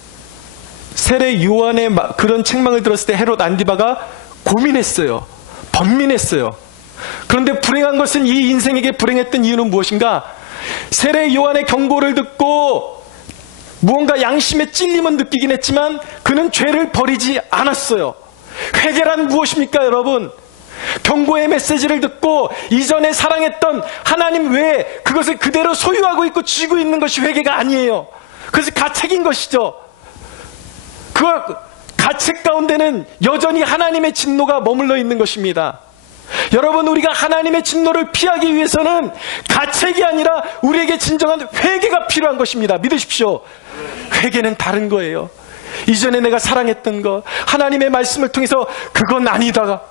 세례 요한의 그런 책망을 들었을 때 헤롯 안디바가 고민했어요. 번민했어요. 그런데 불행한 것은 이 인생에게 불행했던 이유는 무엇인가? 세례 요한의 경고를 듣고 무언가 양심의 찔림은 느끼긴 했지만 그는 죄를 버리지 않았어요. 회개란 무엇입니까, 여러분? 경고의 메시지를 듣고 이전에 사랑했던 하나님 외에 그것을 그대로 소유하고 있고 쥐고 있는 것이 회개가 아니에요. 그것이 가책인 것이죠. 그 가책 가운데는 여전히 하나님의 진노가 머물러 있는 것입니다. 여러분, 우리가 하나님의 진노를 피하기 위해서는 가책이 아니라 우리에게 진정한 회개가 필요한 것입니다. 믿으십시오. 회개는 다른 거예요. 이전에 내가 사랑했던 것, 하나님의 말씀을 통해서 그건 아니다,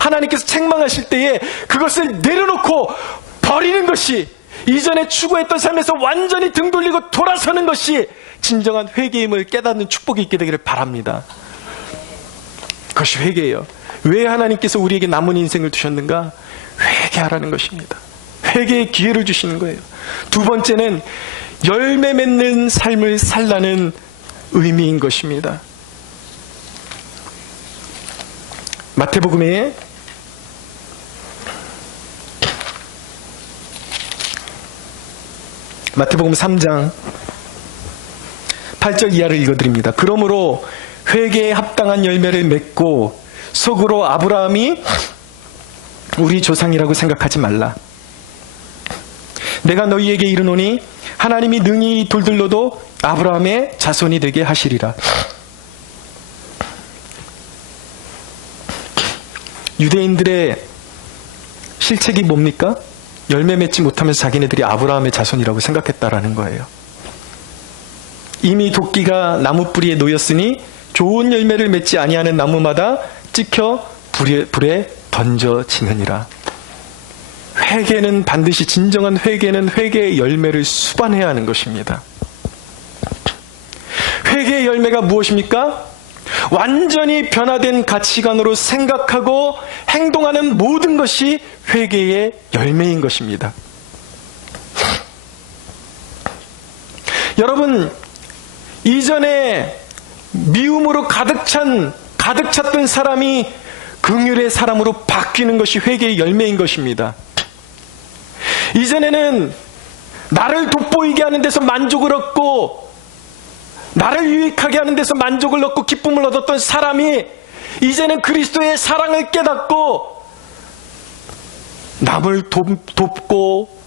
하나님께서 책망하실 때에 그것을 내려놓고 버리는 것이, 이전에 추구했던 삶에서 완전히 등 돌리고 돌아서는 것이 진정한 회개임을 깨닫는 축복이 있게 되기를 바랍니다. 그것이 회개예요. 왜 하나님께서 우리에게 남은 인생을 두셨는가? 회개하라는 것입니다. 회개의 기회를 주시는 거예요. 두 번째는 열매 맺는 삶을 살라는 의미인 것입니다. 마태복음에 마태복음 3장 8절 이하를 읽어드립니다. 그러므로 회개에 합당한 열매를 맺고 속으로 아브라함이 우리 조상이라고 생각하지 말라. 내가 너희에게 이르노니 하나님이 능히 돌들로도 아브라함의 자손이 되게 하시리라. 유대인들의 실책이 뭡니까? 열매 맺지 못하면서 자기네들이 아브라함의 자손이라고 생각했다라는 거예요. 이미 도끼가 나무 뿌리에 놓였으니 좋은 열매를 맺지 아니하는 나무마다 찍혀 불에 던져지느니라. 회개는 반드시, 진정한 회개는 회개의 열매를 수반해야 하는 것입니다. 회개의 열매가 무엇입니까? 완전히 변화된 가치관으로 생각하고 행동하는 모든 것이 회개의 열매인 것입니다. 여러분, 이전에 미움으로 가득 찼던 사람이 긍휼의 사람으로 바뀌는 것이 회개의 열매인 것입니다. 이전에는 나를 돋보이게 하는 데서 만족을 얻고 나를 유익하게 하는 데서 만족을 얻고 기쁨을 얻었던 사람이 이제는 그리스도의 사랑을 깨닫고 남을 돕고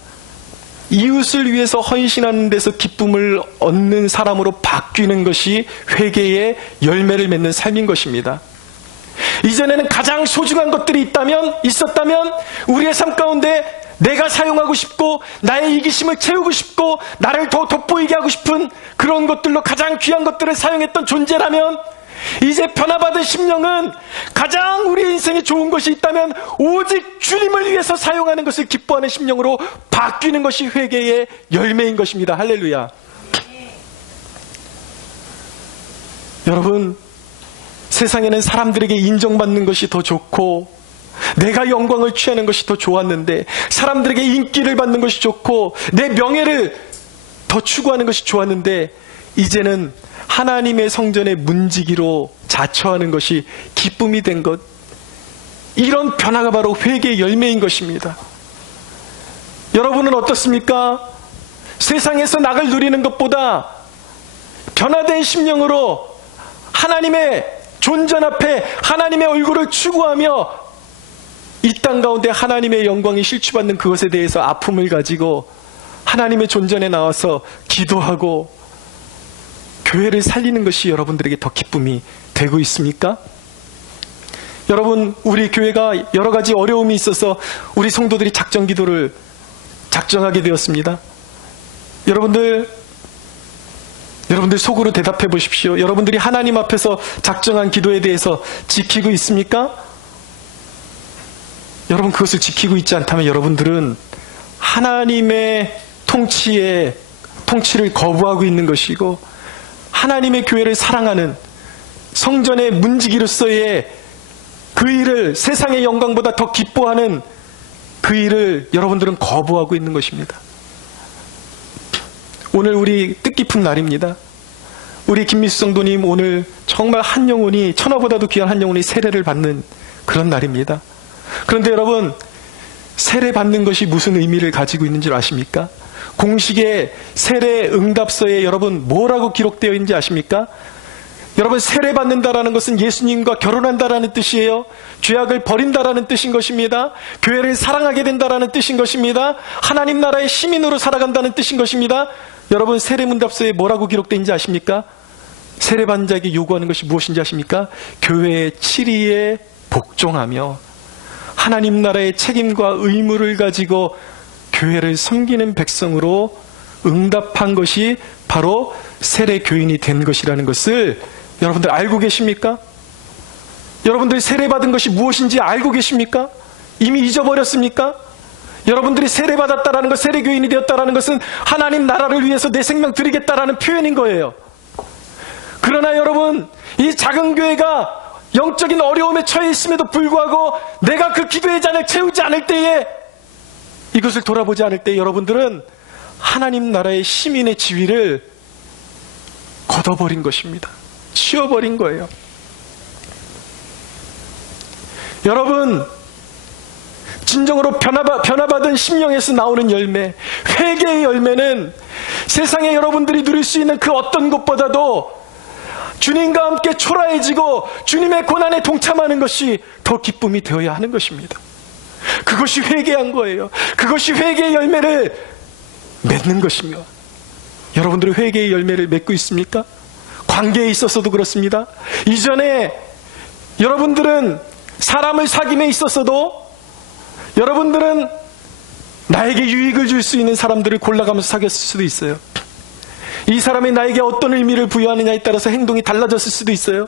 이웃을 위해서 헌신하는 데서 기쁨을 얻는 사람으로 바뀌는 것이 회개의 열매를 맺는 삶인 것입니다. 이전에는 가장 소중한 것들이 있었다면 우리의 삶 가운데 내가 사용하고 싶고 나의 이기심을 채우고 싶고 나를 더 돋보이게 하고 싶은 그런 것들로 가장 귀한 것들을 사용했던 존재라면, 이제 변화받은 심령은 가장 우리의 인생에 좋은 것이 있다면 오직 주님을 위해서 사용하는 것을 기뻐하는 심령으로 바뀌는 것이 회개의 열매인 것입니다. 할렐루야. 여러분, 세상에는 사람들에게 인정받는 것이 더 좋고 내가 영광을 취하는 것이 더 좋았는데, 사람들에게 인기를 받는 것이 좋고 내 명예를 더 추구하는 것이 좋았는데, 이제는 하나님의 성전의 문지기로 자처하는 것이 기쁨이 된 것, 이런 변화가 바로 회개의 열매인 것입니다. 여러분은 어떻습니까? 세상에서 낙을 누리는 것보다 변화된 심령으로 하나님의 존전 앞에 하나님의 얼굴을 추구하며 이 땅 가운데 하나님의 영광이 실추받는 그것에 대해서 아픔을 가지고 하나님의 존전에 나와서 기도하고 교회를 살리는 것이 여러분들에게 더 기쁨이 되고 있습니까? 여러분, 우리 교회가 여러 가지 어려움이 있어서 우리 성도들이 작정 기도를 작정하게 되었습니다. 여러분들 속으로 대답해 보십시오. 여러분들이 하나님 앞에서 작정한 기도에 대해서 지키고 있습니까? 여러분, 그것을 지키고 있지 않다면 여러분들은 하나님의 통치를 거부하고 있는 것이고, 하나님의 교회를 사랑하는 성전의 문지기로서의 그 일을 세상의 영광보다 더 기뻐하는 그 일을 여러분들은 거부하고 있는 것입니다. 오늘 우리 뜻깊은 날입니다. 우리 김미수 성도님 오늘 정말 한 영혼이, 천하보다도 귀한 한 영혼이 세례를 받는 그런 날입니다. 그런데 여러분, 세례 받는 것이 무슨 의미를 가지고 있는 줄 아십니까? 공식의 세례 응답서에 여러분 뭐라고 기록되어 있는지 아십니까? 여러분, 세례 받는다라는 것은 예수님과 결혼한다라는 뜻이에요. 죄악을 버린다라는 뜻인 것입니다. 교회를 사랑하게 된다라는 뜻인 것입니다. 하나님 나라의 시민으로 살아간다는 뜻인 것입니다. 여러분, 세례 문답서에 뭐라고 기록되어 있는지 아십니까? 세례 받는 자에게 요구하는 것이 무엇인지 아십니까? 교회의 치리에 복종하며 하나님 나라의 책임과 의무를 가지고 교회를 섬기는 백성으로 응답한 것이 바로 세례 교인이 된 것이라는 것을 여러분들 알고 계십니까? 여러분들이 세례 받은 것이 무엇인지 알고 계십니까? 이미 잊어버렸습니까? 여러분들이 세례 받았다라는 것, 세례 교인이 되었다라는 것은 하나님 나라를 위해서 내 생명 드리겠다라는 표현인 거예요. 그러나 여러분, 이 작은 교회가 영적인 어려움에 처해 있음에도 불구하고 내가 그 기도의 잔을 채우지 않을 때에, 이것을 돌아보지 않을 때 여러분들은 하나님 나라의 시민의 지위를 걷어버린 것입니다. 치워버린 거예요. 여러분, 진정으로 변화받은 심령에서 나오는 열매, 회개의 열매는 세상에 여러분들이 누릴 수 있는 그 어떤 것보다도 주님과 함께 초라해지고 주님의 고난에 동참하는 것이 더 기쁨이 되어야 하는 것입니다. 그것이 회개한 거예요. 그것이 회개의 열매를 맺는 것이며, 여러분들은 회개의 열매를 맺고 있습니까? 관계에 있어서도 그렇습니다. 이전에 여러분들은 사람을 사귐에 있어서도 여러분들은 나에게 유익을 줄 수 있는 사람들을 골라가면서 사귀었을 수도 있어요. 이 사람이 나에게 어떤 의미를 부여하느냐에 따라서 행동이 달라졌을 수도 있어요.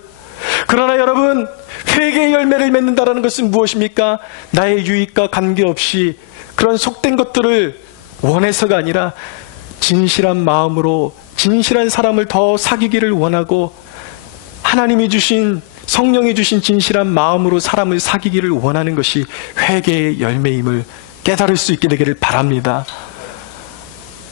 그러나 여러분, 회개의 열매를 맺는다는 것은 무엇입니까? 나의 유익과 관계없이 그런 속된 것들을 원해서가 아니라 진실한 마음으로 진실한 사람을 더 사귀기를 원하고, 하나님이 주신, 성령이 주신 진실한 마음으로 사람을 사귀기를 원하는 것이 회개의 열매임을 깨달을 수 있게 되기를 바랍니다.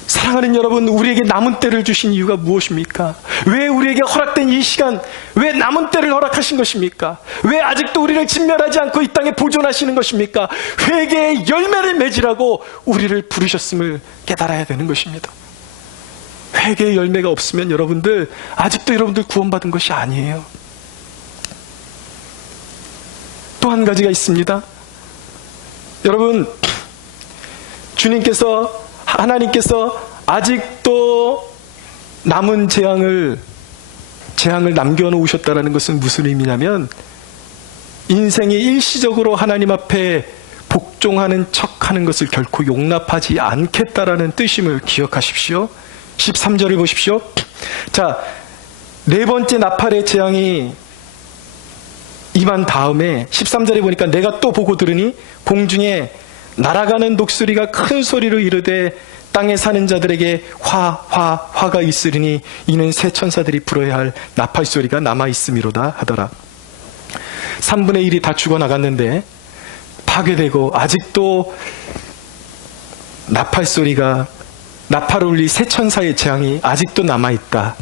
사랑하는 여러분, 우리에게 남은 때를 주신 이유가 무엇입니까? 왜 우리에게 허락된 이 시간, 왜 남은 때를 허락하신 것입니까? 왜 아직도 우리를 진멸하지 않고 이 땅에 보존하시는 것입니까? 회개의 열매를 맺으라고 우리를 부르셨음을 깨달아야 되는 것입니다. 회개의 열매가 없으면 여러분들, 아직도 여러분들 구원받은 것이 아니에요. 또 한 가지가 있습니다. 여러분, 하나님께서 아직도 남은 재앙을 남겨놓으셨다는 것은 무슨 의미냐면, 인생이 일시적으로 하나님 앞에 복종하는 척하는 것을 결코 용납하지 않겠다라는 뜻임을 기억하십시오. 13절을 보십시오. 자, 네 번째 나팔의 재앙이 임한 다음에 13절에 보니까 내가 또 보고 들으니 공중에 날아가는 독수리가 큰 소리로 이르되 땅에 사는 자들에게 화가 있으리니 이는 새 천사들이 불어야 할 나팔 소리가 남아있음이로다 하더라. 3분의 1이 다 죽어나갔는데 파괴되고 아직도 나팔 울리 새 천사의 재앙이 아직도 남아있다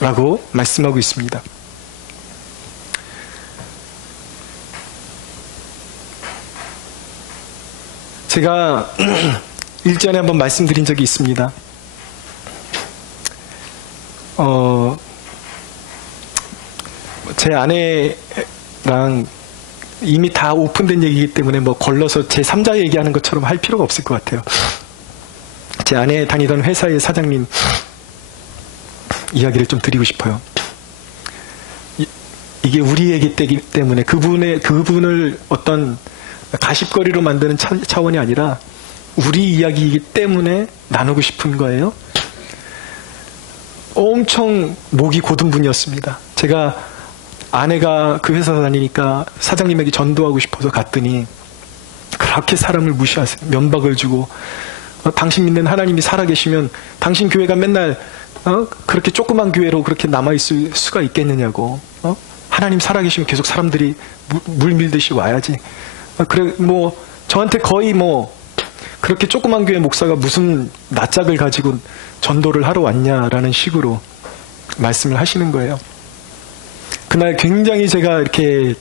라고 말씀하고 있습니다. 제가 일전에 한번 말씀드린 적이 있습니다. 제 아내랑 이미 다 오픈된 얘기이기 때문에 걸러서 제 3자 얘기하는 것처럼 할 필요가 없을 것 같아요. 제 아내 다니던 회사의 사장님 이야기를 좀 드리고 싶어요. 이게 우리 얘기이기 때문에 그분을 어떤 가십거리로 만드는 차원이 아니라 우리 이야기이기 때문에 나누고 싶은 거예요. 엄청 목이 고든 분이었습니다. 제가 아내가 그 회사 다니니까 사장님에게 전도하고 싶어서 갔더니 그렇게 사람을 무시하세요. 면박을 주고 당신 믿는 하나님이 살아계시면 당신 교회가 맨날 그렇게 조그만 교회로 그렇게 남아있을 수가 있겠느냐고. 하나님 살아계시면 계속 사람들이 물 밀듯이 와야지. 그래 저한테 거의 그렇게 조그만 교회 목사가 무슨 낯짝을 가지고 전도를 하러 왔냐라는 식으로 말씀을 하시는 거예요. 그날 굉장히 제가 이렇게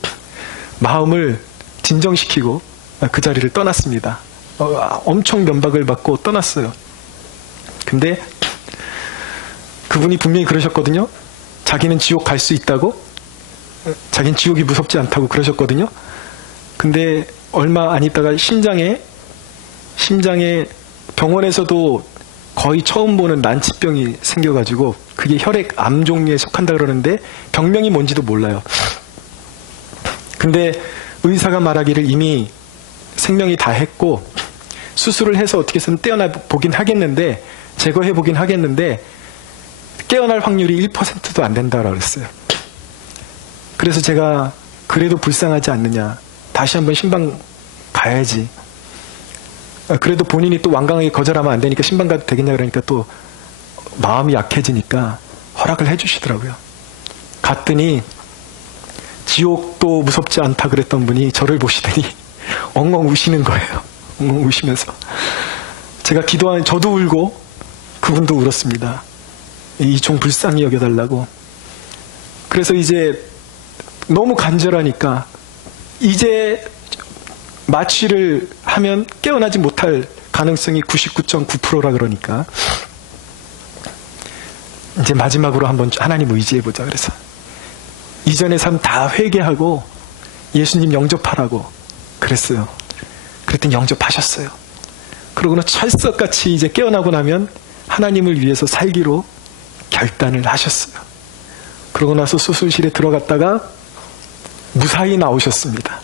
마음을 진정시키고 그 자리를 떠났습니다. 엄청 면박을 받고 떠났어요. 근데 그분이 분명히 그러셨거든요. 자기는 지옥 갈 수 있다고, 자기는 지옥이 무섭지 않다고 그러셨거든요. 근데 얼마 안 있다가 심장에 병원에서도 거의 처음 보는 난치병이 생겨가지고 그게 혈액암 종류에 속한다 그러는데 병명이 뭔지도 몰라요. 근데 의사가 말하기를 이미 생명이 다 했고 수술을 해서 어떻게 해서는 떼어나 보긴 하겠는데, 제거해 보긴 하겠는데 깨어날 확률이 1%도 안 된다고 그랬어요. 그래서 제가 그래도 불쌍하지 않느냐, 다시 한번 신방 가야지. 그래도 본인이 또 완강하게 거절하면 안 되니까 신방 가도 되겠냐 그러니까 또 마음이 약해지니까 허락을 해주시더라고요. 갔더니 지옥도 무섭지 않다 그랬던 분이 저를 보시더니 엉엉 우시는 거예요. 엉엉 우시면서 제가 기도하는, 저도 울고 그분도 울었습니다. 이 종 불쌍히 여겨달라고. 그래서 이제 너무 간절하니까 이제 마취를 하면 깨어나지 못할 가능성이 99.9%라 그러니까 이제 마지막으로 한번 하나님 의지해보자 그래서 이전의 삶 다 회개하고 예수님 영접하라고 그랬어요. 그랬더니 영접하셨어요. 그러고는 찰석같이 이제 깨어나고 나면 하나님을 위해서 살기로 결단을 하셨어요. 그러고 나서 수술실에 들어갔다가 무사히 나오셨습니다.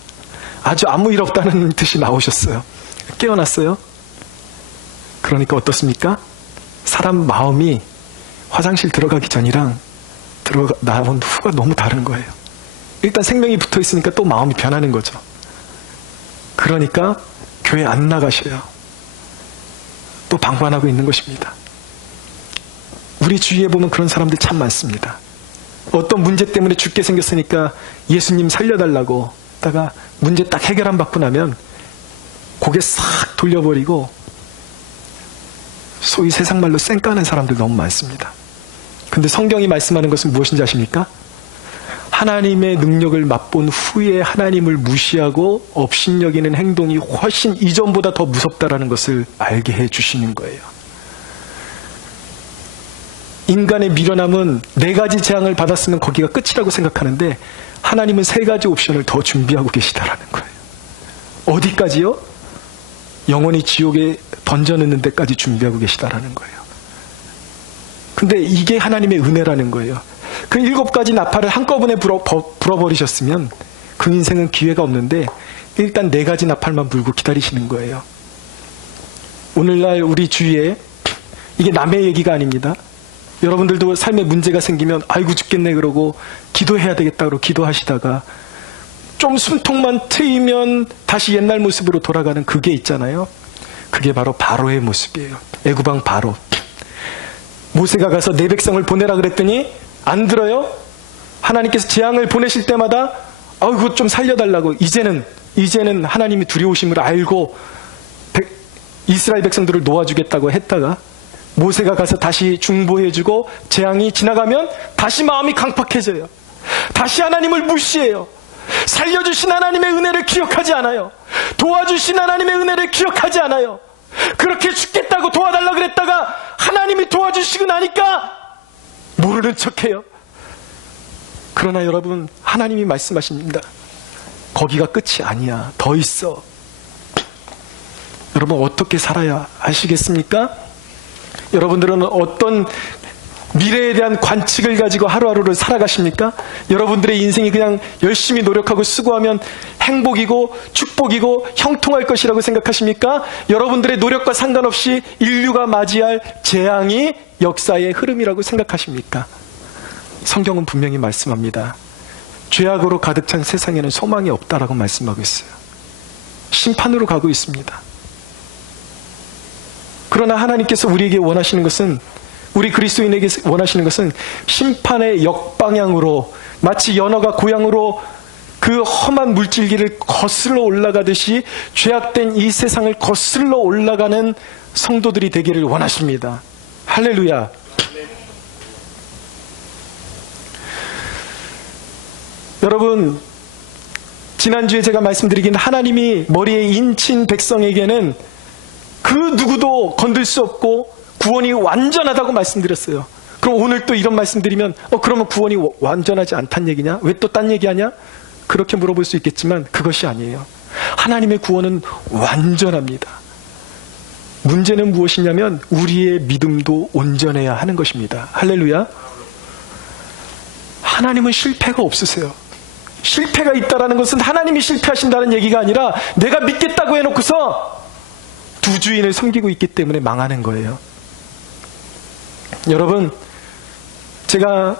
아주 아무 일 없다는 듯이 나오셨어요. 깨어났어요. 그러니까 어떻습니까? 사람 마음이 화장실 들어가기 전이랑 나온 후가 너무 다른 거예요. 일단 생명이 붙어 있으니까 또 마음이 변하는 거죠. 그러니까 교회 안 나가셔요. 또 방관하고 있는 것입니다. 우리 주위에 보면 그런 사람들 참 많습니다. 어떤 문제 때문에 죽게 생겼으니까 예수님 살려달라고 하다가 문제 딱 해결 안 받고 나면 고개 싹 돌려버리고 소위 세상 말로 쌩까는 사람들 너무 많습니다. 근데 성경이 말씀하는 것은 무엇인지 아십니까? 하나님의 능력을 맛본 후에 하나님을 무시하고 업신여기는 행동이 훨씬 이전보다 더 무섭다라는 것을 알게 해주시는 거예요. 인간의 미련함은 4가지 재앙을 받았으면 거기가 끝이라고 생각하는데 하나님은 3가지 옵션을 더 준비하고 계시다라는 거예요. 어디까지요? 영원히 지옥에 던져넣는 데까지 준비하고 계시다라는 거예요. 근데 이게 하나님의 은혜라는 거예요. 그 7가지 나팔을 한꺼번에 불어버리셨으면 그 인생은 기회가 없는데 일단 4가지 나팔만 불고 기다리시는 거예요. 오늘날 우리 주위에, 이게 남의 얘기가 아닙니다. 여러분들도 삶에 문제가 생기면 아이고 죽겠네 그러고 기도해야 되겠다 그러고 기도하시다가 좀 숨통만 트이면 다시 옛날 모습으로 돌아가는 그게 있잖아요. 그게 바로 바로의 모습이에요. 애구방 바로. 모세가 가서 내 백성을 보내라 그랬더니 안 들어요. 하나님께서 재앙을 보내실 때마다 아이고 좀 살려달라고. 이제는 하나님이 두려우심을 알고 이스라엘 백성들을 놓아주겠다고 했다가 모세가 가서 다시 중보해주고 재앙이 지나가면 다시 마음이 강팍해져요. 다시 하나님을 무시해요. 살려주신 하나님의 은혜를 기억하지 않아요. 도와주신 하나님의 은혜를 기억하지 않아요. 그렇게 죽겠다고 도와달라 그랬다가 하나님이 도와주시고 나니까 모르는 척해요. 그러나 여러분, 하나님이 말씀하십니다. 거기가 끝이 아니야. 더 있어. 여러분 어떻게 살아야 아시겠습니까? 여러분들은 어떤 미래에 대한 관측을 가지고 하루하루를 살아가십니까? 여러분들의 인생이 그냥 열심히 노력하고 수고하면 행복이고 축복이고 형통할 것이라고 생각하십니까? 여러분들의 노력과 상관없이 인류가 맞이할 재앙이 역사의 흐름이라고 생각하십니까? 성경은 분명히 말씀합니다. 죄악으로 가득 찬 세상에는 소망이 없다라고 말씀하고 있어요. 심판으로 가고 있습니다. 그러나 하나님께서 우리에게 원하시는 것은, 우리 그리스도인에게 원하시는 것은 심판의 역방향으로, 마치 연어가 고향으로 그 험한 물질기를 거슬러 올라가듯이 죄악된 이 세상을 거슬러 올라가는 성도들이 되기를 원하십니다. 할렐루야. 여러분, 지난주에 제가 말씀드리긴, 하나님이 머리에 인친 백성에게는 그 누구도 건들 수 없고 구원이 완전하다고 말씀드렸어요. 그럼 오늘 또 이런 말씀드리면 그러면 구원이 완전하지 않단 얘기냐? 왜 또 딴 얘기하냐? 그렇게 물어볼 수 있겠지만 그것이 아니에요. 하나님의 구원은 완전합니다. 문제는 무엇이냐면 우리의 믿음도 온전해야 하는 것입니다. 할렐루야. 하나님은 실패가 없으세요. 실패가 있다라는 것은 하나님이 실패하신다는 얘기가 아니라 내가 믿겠다고 해놓고서 두 주인을 섬기고 있기 때문에 망하는 거예요. 여러분, 제가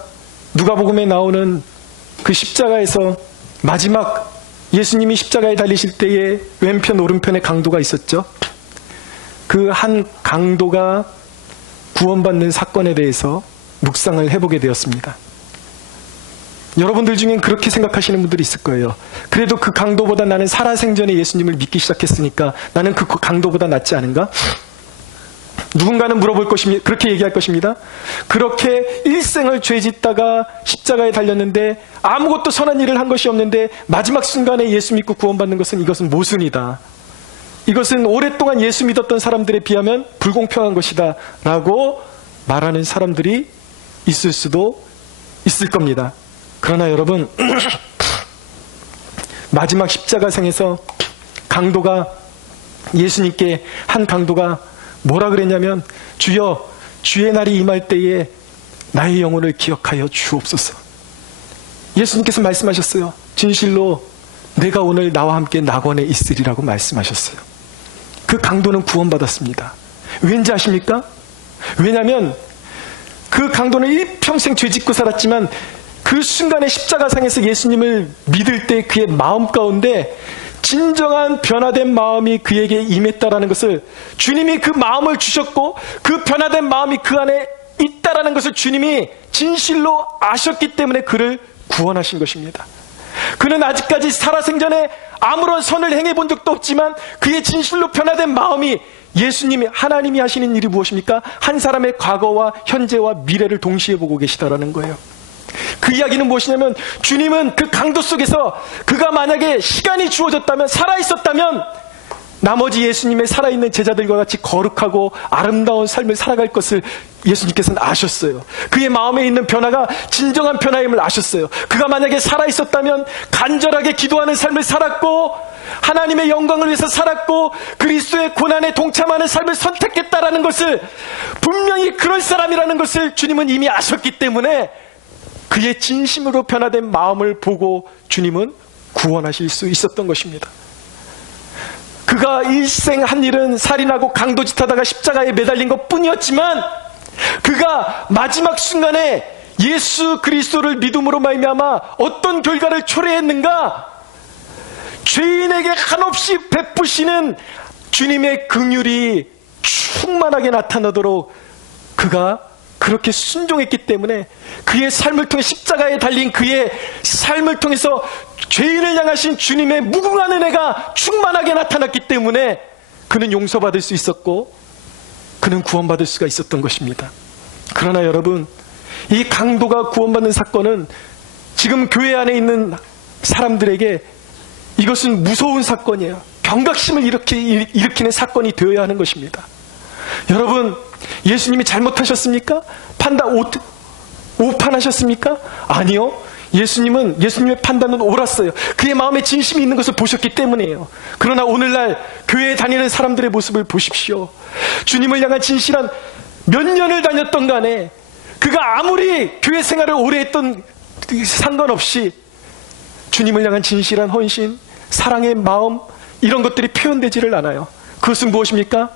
누가복음에 나오는 그 십자가에서 마지막 예수님이 십자가에 달리실 때에 왼편 오른편에 강도가 있었죠. 그 한 강도가 구원받는 사건에 대해서 묵상을 해보게 되었습니다. 여러분들 중엔 그렇게 생각하시는 분들이 있을 거예요. 그래도 그 강도보다 나는 살아생전에 예수님을 믿기 시작했으니까 나는 그 강도보다 낫지 않은가? 누군가는 물어볼 것입니다. 그렇게 얘기할 것입니다. 그렇게 일생을 죄짓다가 십자가에 달렸는데 아무것도 선한 일을 한 것이 없는데 마지막 순간에 예수 믿고 구원받는 것은, 이것은 모순이다. 이것은 오랫동안 예수 믿었던 사람들에 비하면 불공평한 것이다 라고 말하는 사람들이 있을 수도 있을 겁니다. 그러나 여러분, 마지막 십자가상에서 강도가, 예수님께 한 강도가 뭐라 그랬냐면, 주여, 주의 날이 임할 때에 나의 영혼을 기억하여 주옵소서. 예수님께서 말씀하셨어요. 진실로 내가 오늘 나와 함께 낙원에 있으리라고 말씀하셨어요. 그 강도는 구원받았습니다. 왠지 아십니까? 왜냐하면 그 강도는 일평생 죄짓고 살았지만 그 순간에 십자가상에서 예수님을 믿을 때 그의 마음 가운데 진정한 변화된 마음이 그에게 임했다라는 것을, 주님이 그 마음을 주셨고 그 변화된 마음이 그 안에 있다라는 것을 주님이 진실로 아셨기 때문에 그를 구원하신 것입니다. 그는 아직까지 살아생전에 아무런 선을 행해본 적도 없지만 그의 진실로 변화된 마음이, 예수님이, 하나님이 하시는 일이 무엇입니까? 한 사람의 과거와 현재와 미래를 동시에 보고 계시다라는 거예요. 그 이야기는 무엇이냐면, 주님은 그 강도 속에서 그가 만약에 시간이 주어졌다면, 살아있었다면 나머지 예수님의 살아있는 제자들과 같이 거룩하고 아름다운 삶을 살아갈 것을 예수님께서는 아셨어요. 그의 마음에 있는 변화가 진정한 변화임을 아셨어요. 그가 만약에 살아있었다면 간절하게 기도하는 삶을 살았고 하나님의 영광을 위해서 살았고 그리스도의 고난에 동참하는 삶을 선택했다라는 것을, 분명히 그럴 사람이라는 것을 주님은 이미 아셨기 때문에 그의 진심으로 변화된 마음을 보고 주님은 구원하실 수 있었던 것입니다. 그가 일생 한 일은 살인하고 강도짓하다가 십자가에 매달린 것 뿐이었지만, 그가 마지막 순간에 예수 그리스도를 믿음으로 말미암아 어떤 결과를 초래했는가? 죄인에게 한없이 베푸시는 주님의 긍휼이 충만하게 나타나도록 그가 그렇게 순종했기 때문에, 그의 삶을 통해, 십자가에 달린 그의 삶을 통해서 죄인을 향하신 주님의 무궁한 은혜가 충만하게 나타났기 때문에 그는 용서받을 수 있었고 그는 구원받을 수가 있었던 것입니다. 그러나 여러분, 이 강도가 구원받는 사건은 지금 교회 안에 있는 사람들에게 이것은 무서운 사건이에요. 경각심을 일으키는 사건이 되어야 하는 것입니다. 여러분, 예수님이 잘못하셨습니까? 오판하셨습니까? 아니요. 예수님의 판단은 옳았어요. 그의 마음에 진심이 있는 것을 보셨기 때문이에요. 그러나 오늘날 교회에 다니는 사람들의 모습을 보십시오. 주님을 향한 진실한, 몇 년을 다녔던 간에 그가 아무리 교회 생활을 오래 했던 상관없이 주님을 향한 진실한 헌신, 사랑의 마음, 이런 것들이 표현되지를 않아요. 그것은 무엇입니까?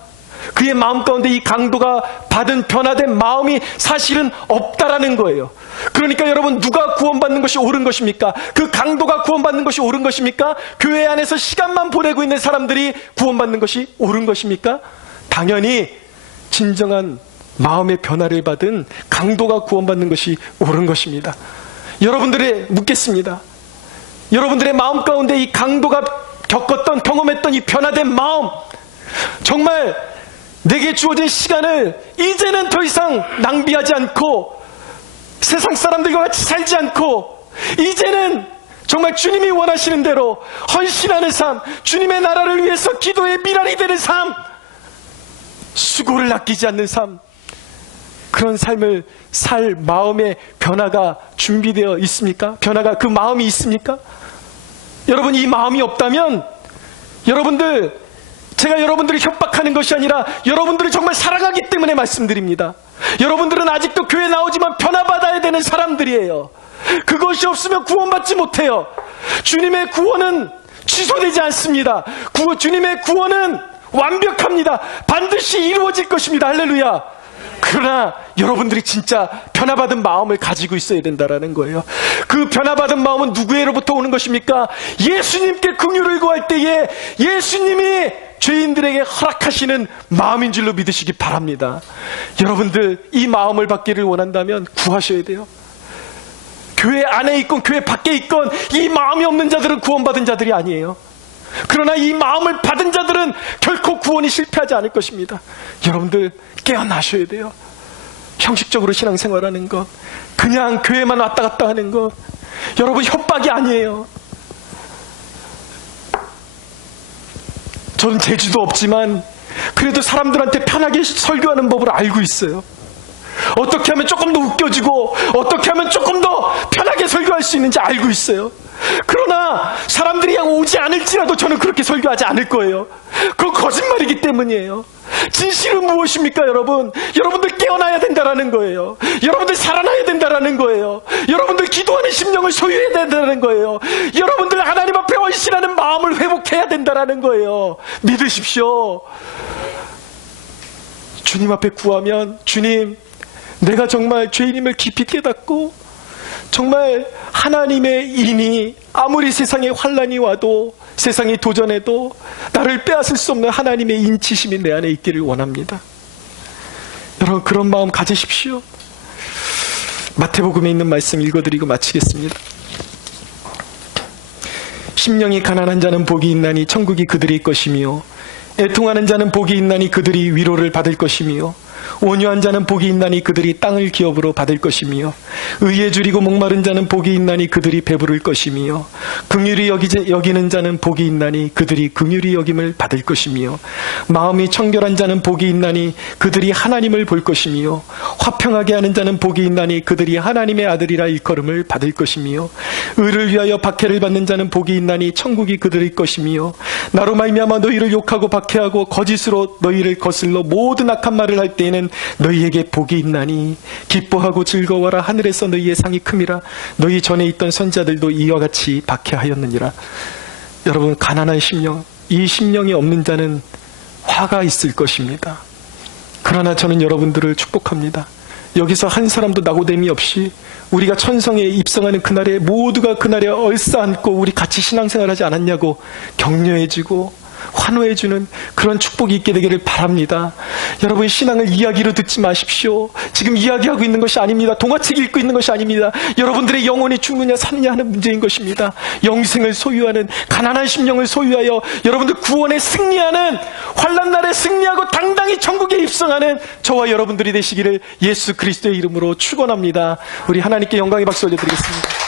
그의 마음 가운데 이 강도가 받은 변화된 마음이 사실은 없다라는 거예요. 그러니까 여러분, 누가 구원받는 것이 옳은 것입니까? 그 강도가 구원받는 것이 옳은 것입니까? 교회 안에서 시간만 보내고 있는 사람들이 구원받는 것이 옳은 것입니까? 당연히 진정한 마음의 변화를 받은 강도가 구원받는 것이 옳은 것입니다. 여러분들의 묻겠습니다. 여러분들의 마음 가운데 이 강도가 겪었던, 경험했던 이 변화된 마음, 정말 내게 주어진 시간을 이제는 더 이상 낭비하지 않고 세상 사람들과 같이 살지 않고 이제는 정말 주님이 원하시는 대로 헌신하는 삶, 주님의 나라를 위해서 기도의 미랄이 되는 삶, 수고를 아끼지 않는 삶, 그런 삶을 살 마음의 변화가 준비되어 있습니까? 변화가, 그 마음이 있습니까? 여러분, 이 마음이 없다면 제가 여러분들을 협박하는 것이 아니라 여러분들을 정말 사랑하기 때문에 말씀드립니다. 여러분들은 아직도 교회 나오지만 변화받아야 되는 사람들이에요. 그것이 없으면 구원받지 못해요. 주님의 구원은 취소되지 않습니다. 주님의 구원은 완벽합니다. 반드시 이루어질 것입니다. 할렐루야. 그러나 여러분들이 진짜 변화받은 마음을 가지고 있어야 된다는 거예요. 그 변화받은 마음은 누구로부터 오는 것입니까? 예수님께 긍휼을 구할 때에 예수님이 죄인들에게 허락하시는 마음인 줄로 믿으시기 바랍니다. 여러분들 이 마음을 받기를 원한다면 구하셔야 돼요. 교회 안에 있건 교회 밖에 있건 이 마음이 없는 자들은 구원받은 자들이 아니에요. 그러나 이 마음을 받은 자들은 결코 구원이 실패하지 않을 것입니다. 여러분들 깨어나셔야 돼요. 형식적으로 신앙생활하는 것, 그냥 교회만 왔다 갔다 하는 것, 여러분 협박이 아니에요. 저는 재주도 없지만 그래도 사람들한테 편하게 설교하는 법을 알고 있어요. 어떻게 하면 조금 더 웃겨지고 어떻게 하면 조금 더 편하게 설교할 수 있는지 알고 있어요. 그러나 사람들이 그냥 오지 않을지라도 저는 그렇게 설교하지 않을 거예요. 그건 거짓말이기 때문이에요. 진실은 무엇입니까, 여러분? 여러분들 깨어나야 된다는 거예요. 여러분들 살아나야 된다는 거예요. 여러분들 기도하는 심령을 소유해야 된다는 거예요. 여러분들 하나님 앞에 헌신하는 마음을 회복해야 된다는 거예요. 믿으십시오. 주님 앞에 구하면, 주님, 내가 정말 죄인임을 깊이 깨닫고 정말 하나님의 인이 아무리 세상에 환난이 와도 세상이 도전해도 나를 빼앗을 수 없는 하나님의 인치심이 내 안에 있기를 원합니다. 여러분, 그런 마음 가지십시오. 마태복음에 있는 말씀 읽어드리고 마치겠습니다. 심령이 가난한 자는 복이 있나니 천국이 그들의 것이며 애통하는 자는 복이 있나니 그들이 위로를 받을 것이며 온유한 자는 복이 있나니 그들이 땅을 기업으로 받을 것이며 의에 줄이고 목마른 자는 복이 있나니 그들이 배부를 것이며 긍휼히 여기는 자는 복이 있나니 그들이 긍휼히 여김을 받을 것이며 마음이 청결한 자는 복이 있나니 그들이 하나님을 볼 것이며 화평하게 하는 자는 복이 있나니 그들이 하나님의 아들이라 일컬음을 받을 것이며 의를 위하여 박해를 받는 자는 복이 있나니 천국이 그들의 것이며 나로 말미암아 너희를 욕하고 박해하고 거짓으로 너희를 거슬러 모든 악한 말을 할 때에는 너희에게 복이 있나니 기뻐하고 즐거워라. 하늘에서 너희의 상이 큼이라. 너희 전에 있던 선자들도 이와 같이 박해하였느니라. 여러분, 가난한 심령, 이 심령이 없는 자는 화가 있을 것입니다. 그러나 저는 여러분들을 축복합니다. 여기서 한 사람도 낙오됨이 없이 우리가 천성에 입성하는 그날에 모두가 그날에 얼싸안고 우리 같이 신앙생활하지 않았냐고 격려해주고 환호해주는 그런 축복이 있게 되기를 바랍니다. 여러분, 신앙을 이야기로 듣지 마십시오. 지금 이야기하고 있는 것이 아닙니다. 동화책 읽고 있는 것이 아닙니다. 여러분들의 영혼이 죽느냐 사느냐 하는 문제인 것입니다. 영생을 소유하는 가난한 심령을 소유하여 여러분들 구원에 승리하는, 환난날에 승리하고 당당히 천국에 입성하는 저와 여러분들이 되시기를 예수 그리스도의 이름으로 축원합니다. 우리 하나님께 영광의 박수 올려드리겠습니다.